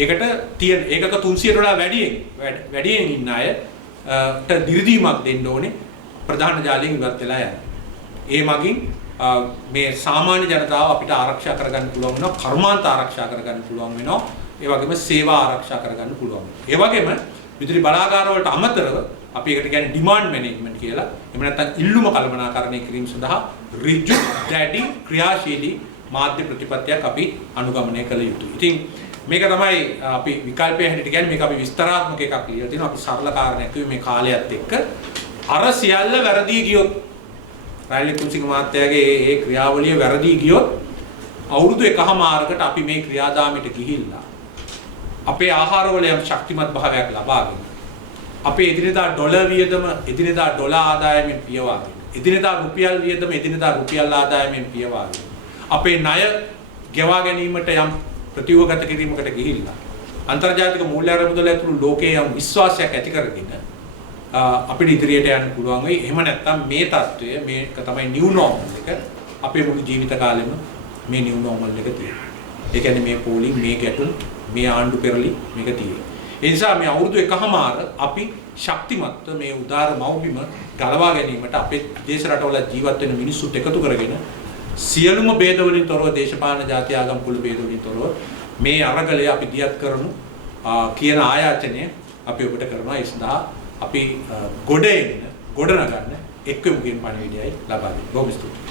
ඒකට තියෙන ඒකක 300ට වඩා වැඩියෙන් ඉන්න අයට දිරිදීමක් දෙන්න ඕනේ ප්‍රධාන ජාලයෙන් ඉවත් වෙලා යන. ඒ මගින් මේ සාමාන්‍ය ජනතාව අපිට ආරක්ෂා කරගන්න පුළුවන් වෙනවා, කර්මාන්ත ආරක්ෂා කරගන්න පුළුවන් වෙනවා. ඒ වගේම සේවා ආරක්ෂා කරගන්න පුළුවන්. ඒ වගේම විදුලි බලාගාර වලට අමතරව අපි ඒකට කියන්නේ ඩිමාන්ඩ් මැනේජ්මන්ට් කියලා. එහෙම නැත්නම් ඉල්ලුම කළමනාකරණය කිරීම සඳහා ඍජු දැඩි ක්‍රියාශීලී මාධ්‍ය ප්‍රතිපත්තියක් අපි අනුගමනය කළ යුතුයි. ඉතින් මේක තමයි අපි විකල්පය හැටියට කියන්නේ. මේක අපි විස්තරාත්මක එකක් ලියලා තිනවා. අපි සරල කාරණයක් කිව්වේ මේ කාලයත් එක්ක අර සියල්ල වැරදි ගියොත් රාජ්‍ය කුංචික මහත්තයාගේ ඒ ක්‍රියාවලිය වැරදි ගියොත් අවුරුදු එකහමාරකට අපි මේ ක්‍රියාදාමයට ගිහිල්ලා අපේ ආහාරවල යම් ශක්තිමත් භාවයක් ලබාගෙන අපේ එදිනෙදා ඩොලර් වියදම එදිනෙදා ඩොලර් ආදායමෙන් පියවාගෙන එදිනෙදා රුපියල් වියදම එදිනෙදා රුපියල් ආදායමෙන් පියවාගෙන අපේ ණය ගෙවා ගැනීමට යම් ප්‍රතිවගත කිරීමකට ගිහිල්ලා අන්තර්ජාතික මූල්‍ය අරමුදල ඇතුළු ලෝකයේ යම් විශ්වාසයක් ඇති කරගෙන අපිට ඉදිරියට යන්න පුළුවන් වෙයි. එහෙම නැත්නම් මේ தত্ত্বය මේක තමයි නිව් නෝමල් එක අපේ මුළු ජීවිත කාලෙම මේ නිව් නෝමල් එක තියෙනවා. ඒ කියන්නේ මේ පෝලිං මේ ගැටුම් මේ ආණ්ඩු පෙරලි මේක තියෙනවා. ඒ නිසා මේ අවුරුදු එකහමාර අපි ශක්තිමත් මේ උදාර මව්බිම ගලවා ගැනීමට අපේ දේශ රටවල ජීවත් වෙන මිනිස්සුත් එකතු කරගෙන සියලුම ભેද වලින් තොරව දේශපාලන ಜಾති ආගම් කුල ભેද වලින් තොරව මේ අරගලය අපි දියත් කරමු කියන ආයාචනය අපි ඔබට කරනවා. ඒ සඳහා අපි ගොඩ නගන්න එක්කම කියන පණිවිඩයයි ලබා දෙන්නේ. බොහොම ස්තුතියි.